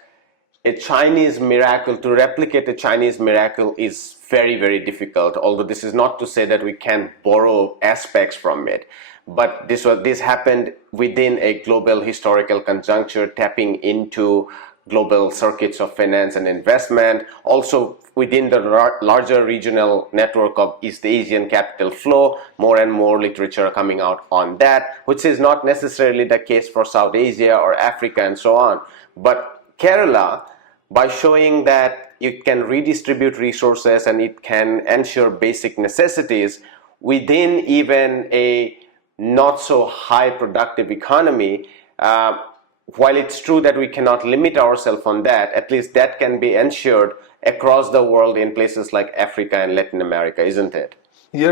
a Chinese miracle, to replicate a Chinese miracle, is very, very difficult. Although this is not to say that we can borrow aspects from it. But this happened within a global historical conjuncture, tapping into global circuits of finance and investment, also within the larger regional network of East Asian capital flow, more and more literature coming out on that, which is not necessarily the case for South Asia or Africa and so on. But Kerala, by showing that you can redistribute resources and it can ensure basic necessities within even a not so high productive economy, while it's true that we cannot limit ourselves on that, at least that can be ensured across the world in places like Africa and Latin America, isn't it? Yeah,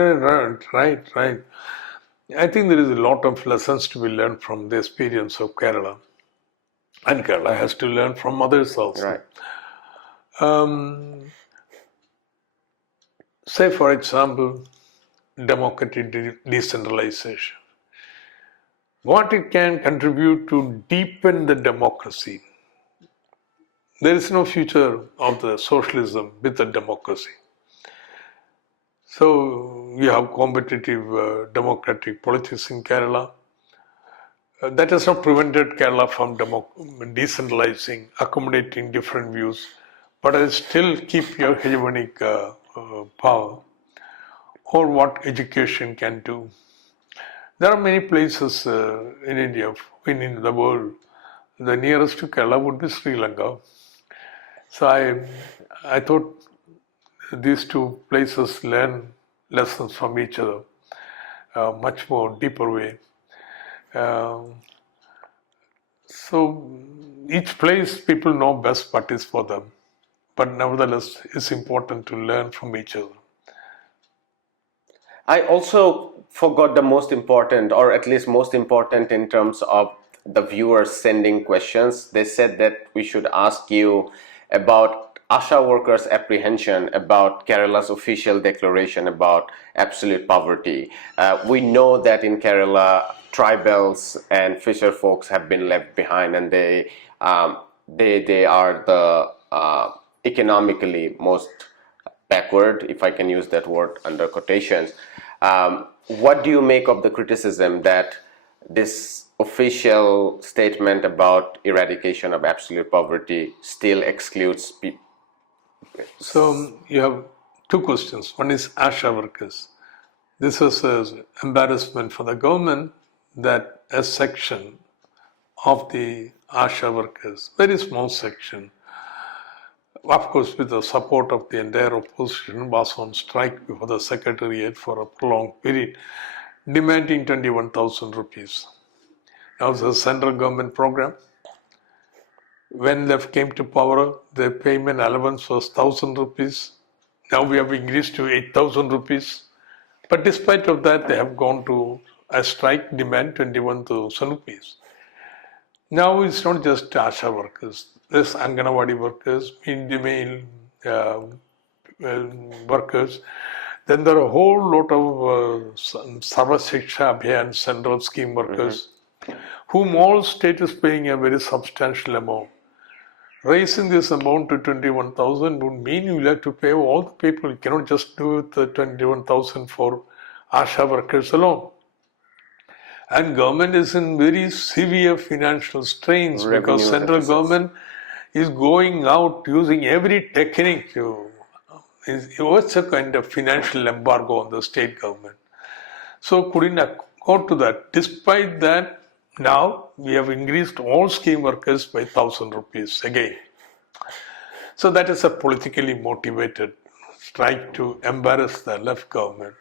right. I think there is a lot of lessons to be learned from the experience of Kerala. And Kerala has to learn from others also. Right. Say, for example, democratic decentralization. What it can contribute to deepen the democracy. There is no future of the socialism with the democracy. So you have competitive democratic politics in Kerala. That has not prevented Kerala from decentralizing, accommodating different views, but it still keep your hegemonic power, or what education can do. There are many places in India, in the world. The nearest to Kerala would be Sri Lanka. So I thought these two places learn lessons from each other, much more deeper way. So each place people know best what is for them, but nevertheless it's important to learn from each other. I also forgot the most important, or at least most important in terms of the viewers sending questions. They said that we should ask you about ASHA workers' apprehension about Kerala's official declaration about absolute poverty. We know that in Kerala, tribals and fisher folks have been left behind, and they are the economically most backward, if I can use that word under quotations. What do you make of the criticism that this official statement about eradication of absolute poverty still excludes people? So you have two questions. One is ASHA workers. This was an embarrassment for the government that a section of the ASHA workers, very small section, of course with the support of the entire opposition, was on strike before the secretariat for a prolonged period, demanding 21,000 rupees. Now it's a central government program. When left came to power, the payment allowance was 1,000 rupees. Now we have increased to 8,000 rupees. But despite of that, they have gone to a strike demand 21,000 rupees. Now it's not just ASHA workers. There's Anganawadi workers, mid-day workers. Then there are a whole lot of Sarva Shiksha Abhiyan central scheme workers, whom all state is paying a very substantial amount. Raising this amount to 21,000 would mean you will have to pay all the people. You cannot just do the 21,000 for ASHA workers alone. And government is in very severe financial strains because central government is going out using every technique to. What's a kind of financial embargo on the state government? So couldn't accord to that. Despite that, now we have increased all scheme workers by 1,000 rupees again. So that is a politically motivated strike to embarrass the left government.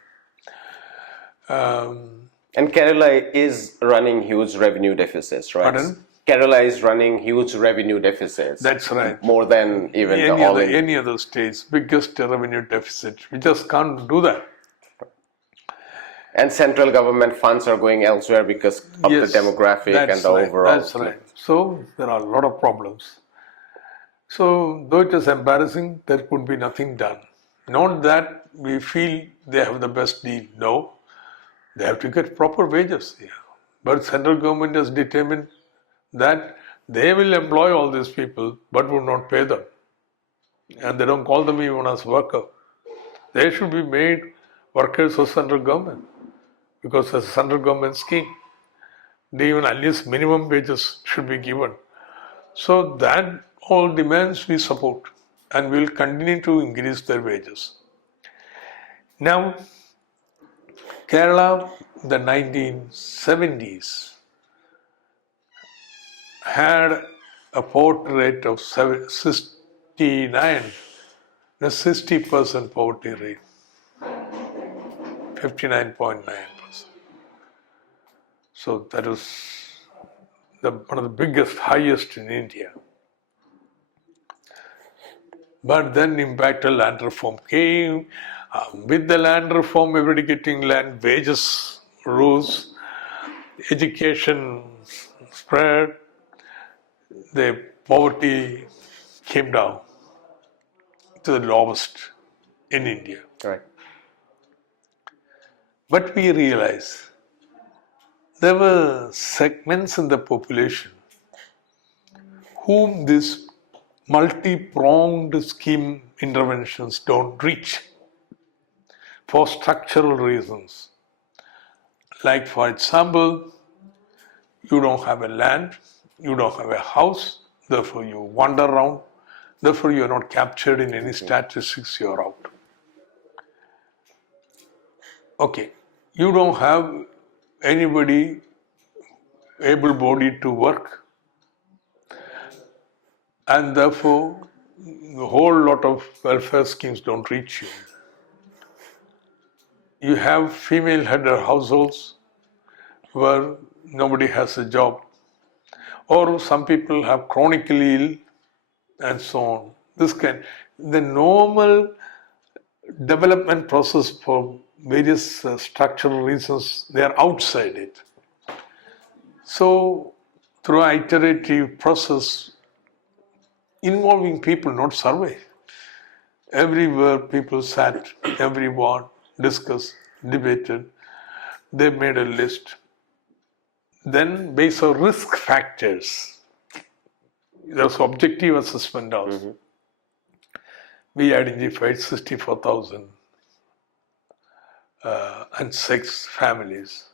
And Kerala is running huge revenue deficits, right? Pardon? Kerala is running huge revenue deficits. That's right. More than even any other states, biggest revenue deficit. We just can't do that. And central government funds are going elsewhere because of the demographic and the overall. That's right. So there are a lot of problems. So though it is embarrassing, there could be nothing done. Not that we feel they have the best deal. No, they have to get proper wages. Yeah. But central government has determined that they will employ all these people but will not pay them. And they don't call them even as worker. They should be made workers of central government because it's a central government scheme. They even at least minimum wages should be given. So that all demands we support and will continue to increase their wages. Now, Kerala, the 1970s, had a poverty rate of 69, a 60% poverty rate, 59.9%. So that was one of the biggest, highest in India. But then impact of land reform came. With the land reform, eradicating land wages rose, education spread, the poverty came down to the lowest in India. Right. But we realize there were segments in the population whom this multi-pronged scheme interventions don't reach for structural reasons. Like, for example, you don't have a land, you don't have a house, therefore you wander around, therefore you are not captured in any statistics, you are out. Okay, you don't have anybody able-bodied to work, and therefore a whole lot of welfare schemes don't reach you. You have female-headed households where nobody has a job, or some people have chronically ill, and so on. The normal development process for various structural reasons, they are outside it. So, through an iterative process involving people, not survey, everywhere people sat, everyone discussed, debated, they made a list. Then, based on risk factors, there's objective assessment also. We identified 64,006 families.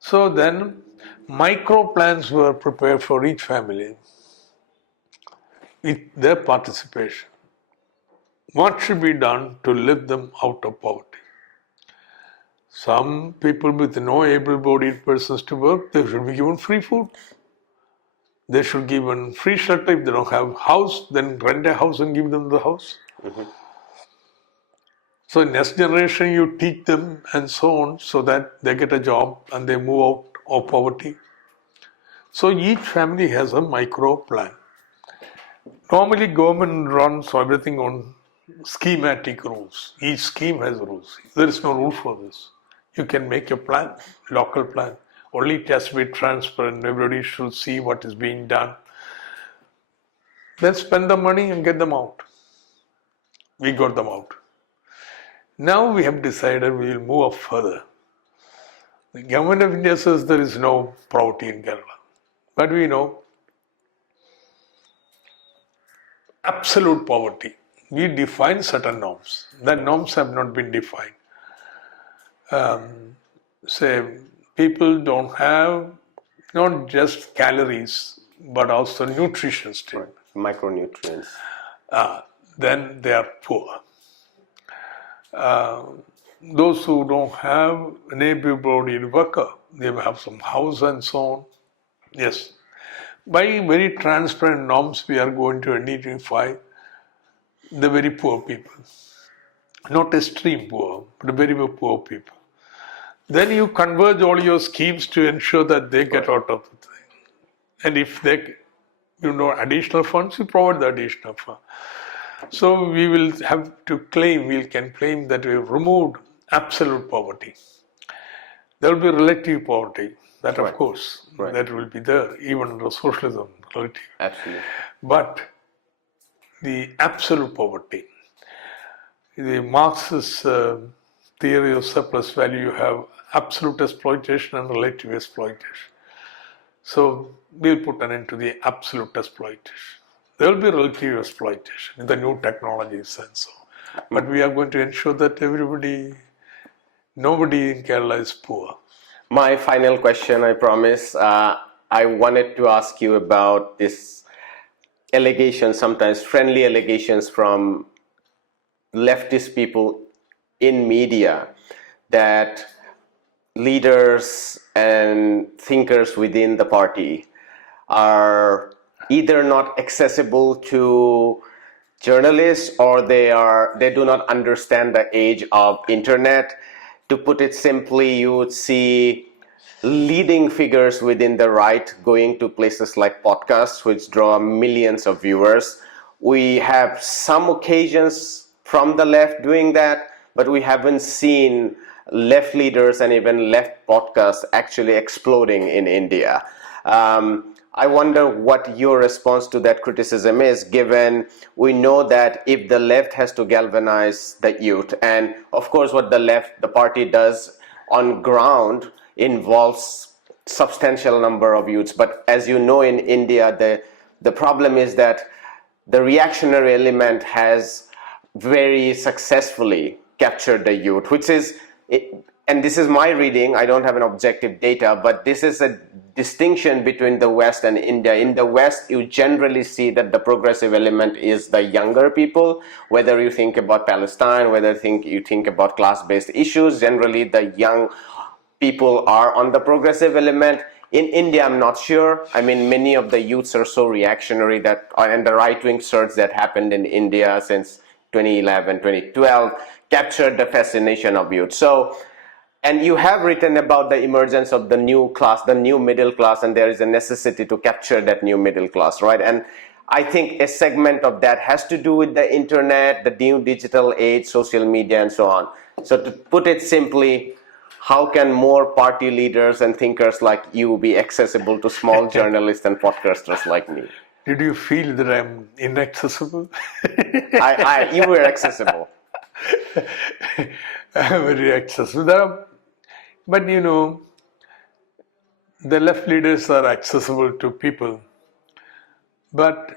So then, micro plans were prepared for each family with their participation. What should be done to lift them out of poverty? Some people with no able-bodied persons to work, they should be given free food. They should give them free shelter. If they don't have a house, then rent a house and give them the house. So next generation you teach them and so on, so that they get a job and they move out of poverty. So each family has a micro plan. Normally government runs everything on schematic rules. Each scheme has rules. There is no rule for this. You can make a plan, local plan. Only it has to be transparent. Everybody should see what is being done. Then spend the money and get them out. We got them out. Now we have decided we will move up further. The government of India says there is no poverty in Kerala. But we know absolute poverty. We define certain norms. The norms have not been defined. Say, people don't have not just calories, but also nutrition stream. Right. Micronutrients. Then they are poor. Those who don't have an able-bodied worker, they will have some house and so on. Yes. By very transparent norms, we are going to identify the very poor people. Not extreme poor, but very poor people. Then you converge all your schemes to ensure that they get out of the thing. And if they, additional funds, you provide the additional fund. So we will have to claim, we can claim that we have removed absolute poverty. There will be relative poverty, that of course, that will be there, even under socialism, relative. Absolutely. But the absolute poverty, the Marxist theory of surplus value, you have absolute exploitation and relative exploitation. So we'll put an end to the absolute exploitation. There will be relative exploitation in the new technologies and so on. But we are going to ensure that nobody in Kerala is poor. My final question, I promise. I wanted to ask you about this allegations, sometimes friendly allegations from leftist people in media that leaders and thinkers within the party are either not accessible to journalists or they do not understand the age of internet. To put it simply, you would see leading figures within the right going to places like podcasts, which draw millions of viewers. We have some occasions from the left doing that, but we haven't seen left leaders and even left podcasts actually exploding in India. I wonder what your response to that criticism is, given we know that if the left has to galvanize the youth, and of course what the party does on ground involves substantial number of youths, but as you know, in India, the problem is that the reactionary element has very successfully captured the youth, which is, and this is my reading, I don't have an objective data, but this is a distinction between the West and India. In the West, you generally see that the progressive element is the younger people, whether you think about Palestine, whether you think about class-based issues, generally the young people are on the progressive element. In India, I'm not sure. I mean, many of the youths are so reactionary that, and the right-wing surge that happened in India since 2011, 2012, captured the fascination of youth. So, and you have written about the emergence of the new class, the new middle class, and there is a necessity to capture that new middle class, right? And I think a segment of that has to do with the internet, the new digital age, social media, and so on. So to put it simply, how can more party leaders and thinkers like you be accessible to small journalists and podcasters like me? Did you feel that I'm inaccessible? You were accessible. I'm very accessible. But you know, the left leaders are accessible to people. But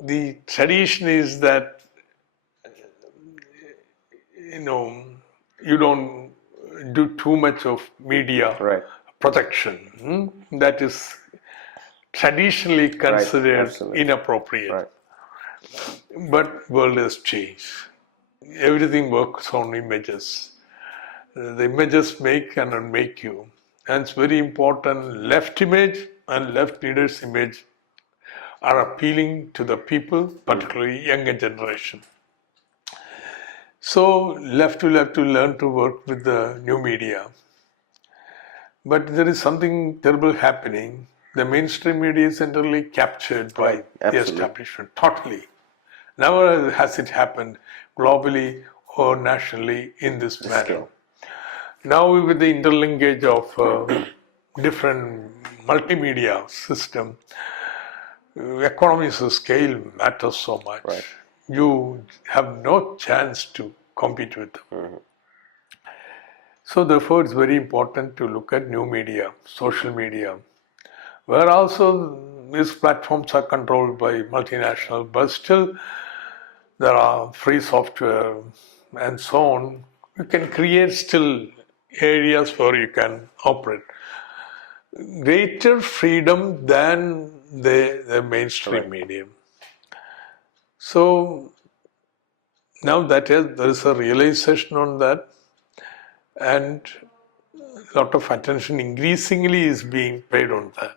the tradition is that, you know, you don't do too much of media Right. protection. That is traditionally considered inappropriate. Right. But world has changed. Everything works on images. The images make and unmake you. And it's very important, left image and left leaders image are appealing to the people, particularly younger generation. So left will have to learn to work with the new media. But there is something terrible happening. The mainstream media is entirely captured by the establishment, totally. Never has it happened globally or nationally in this manner. Now with the interlinkage of different multimedia system, economies of scale matters so much. Right. You have no chance to compete with them. So therefore it's very important to look at new media, social media, where also these platforms are controlled by multinational, but still there are free software and so on. You can create still areas where you can operate. Greater freedom than the mainstream medium. So now there is a realization on that, and a lot of attention increasingly is being paid on that.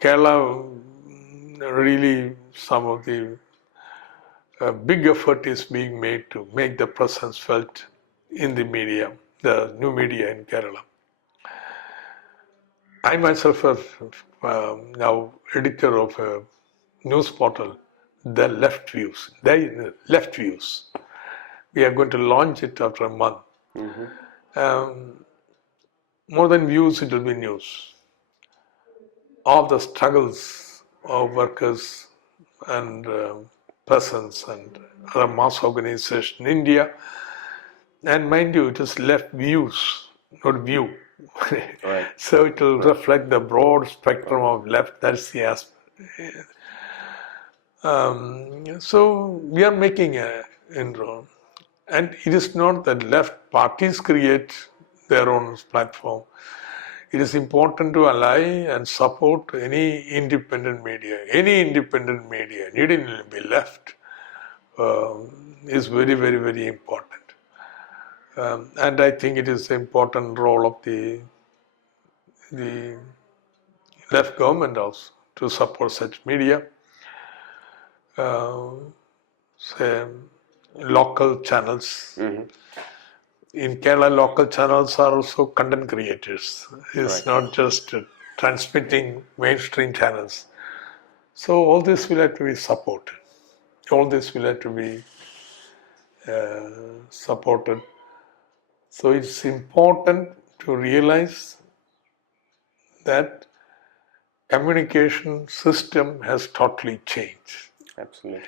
Kerala, really some of the big effort is being made to make the presence felt in the media, the new media in Kerala. I myself am now editor of a news portal, The Left Views. Left Views. We are going to launch it after a month. More than views, it will be news. All the struggles of workers and persons and other mass organizations in India. And mind you, it is left views, not view. Right. So it will reflect the broad spectrum of left. That's the aspect. So we are making an inroad. And it is not that left parties create their own platform. It is important to ally and support any independent media. Any independent media, needn't be left, is very, very, very important. And I think it is an important role of the left government also to support such media. Say, local channels. In Kerala, local channels are also content creators. It's not just transmitting mainstream channels. So all this will have to be supported. All this will have to be supported. So it's important to realize that communication system has totally changed. Absolutely.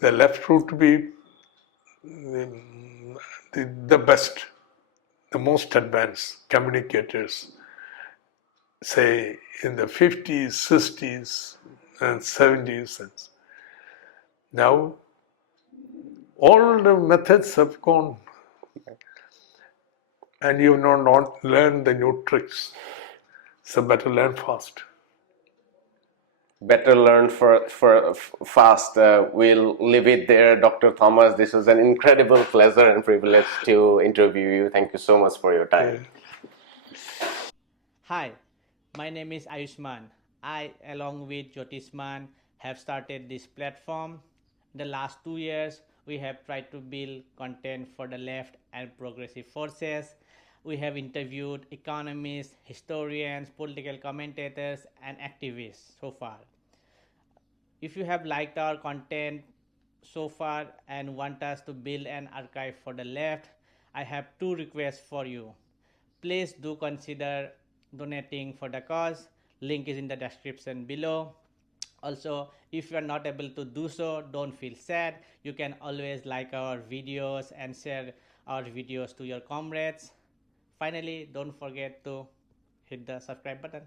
The left proved to be the best, the most advanced communicators, say in the 50s, 60s, and 70s. Now, all the methods have gone, and you have not learned the new tricks. So better learn fast. Better learn fast. We'll leave it there, Dr. Thomas. This was an incredible pleasure and privilege to interview you. Thank you so much for your time. Hi, my name is Ayushman. I, along with Jyotisman, have started this platform. In the last 2 years, we have tried to build content for the left and progressive forces. We have interviewed economists, historians, political commentators, and activists so far. If you have liked our content so far and want us to build an archive for the left, I have two requests for you. Please do consider donating for the cause. Link is in the description below. Also, if you are not able to do so, don't feel sad. You can always like our videos and share our videos to your comrades. Finally, don't forget to hit the subscribe button.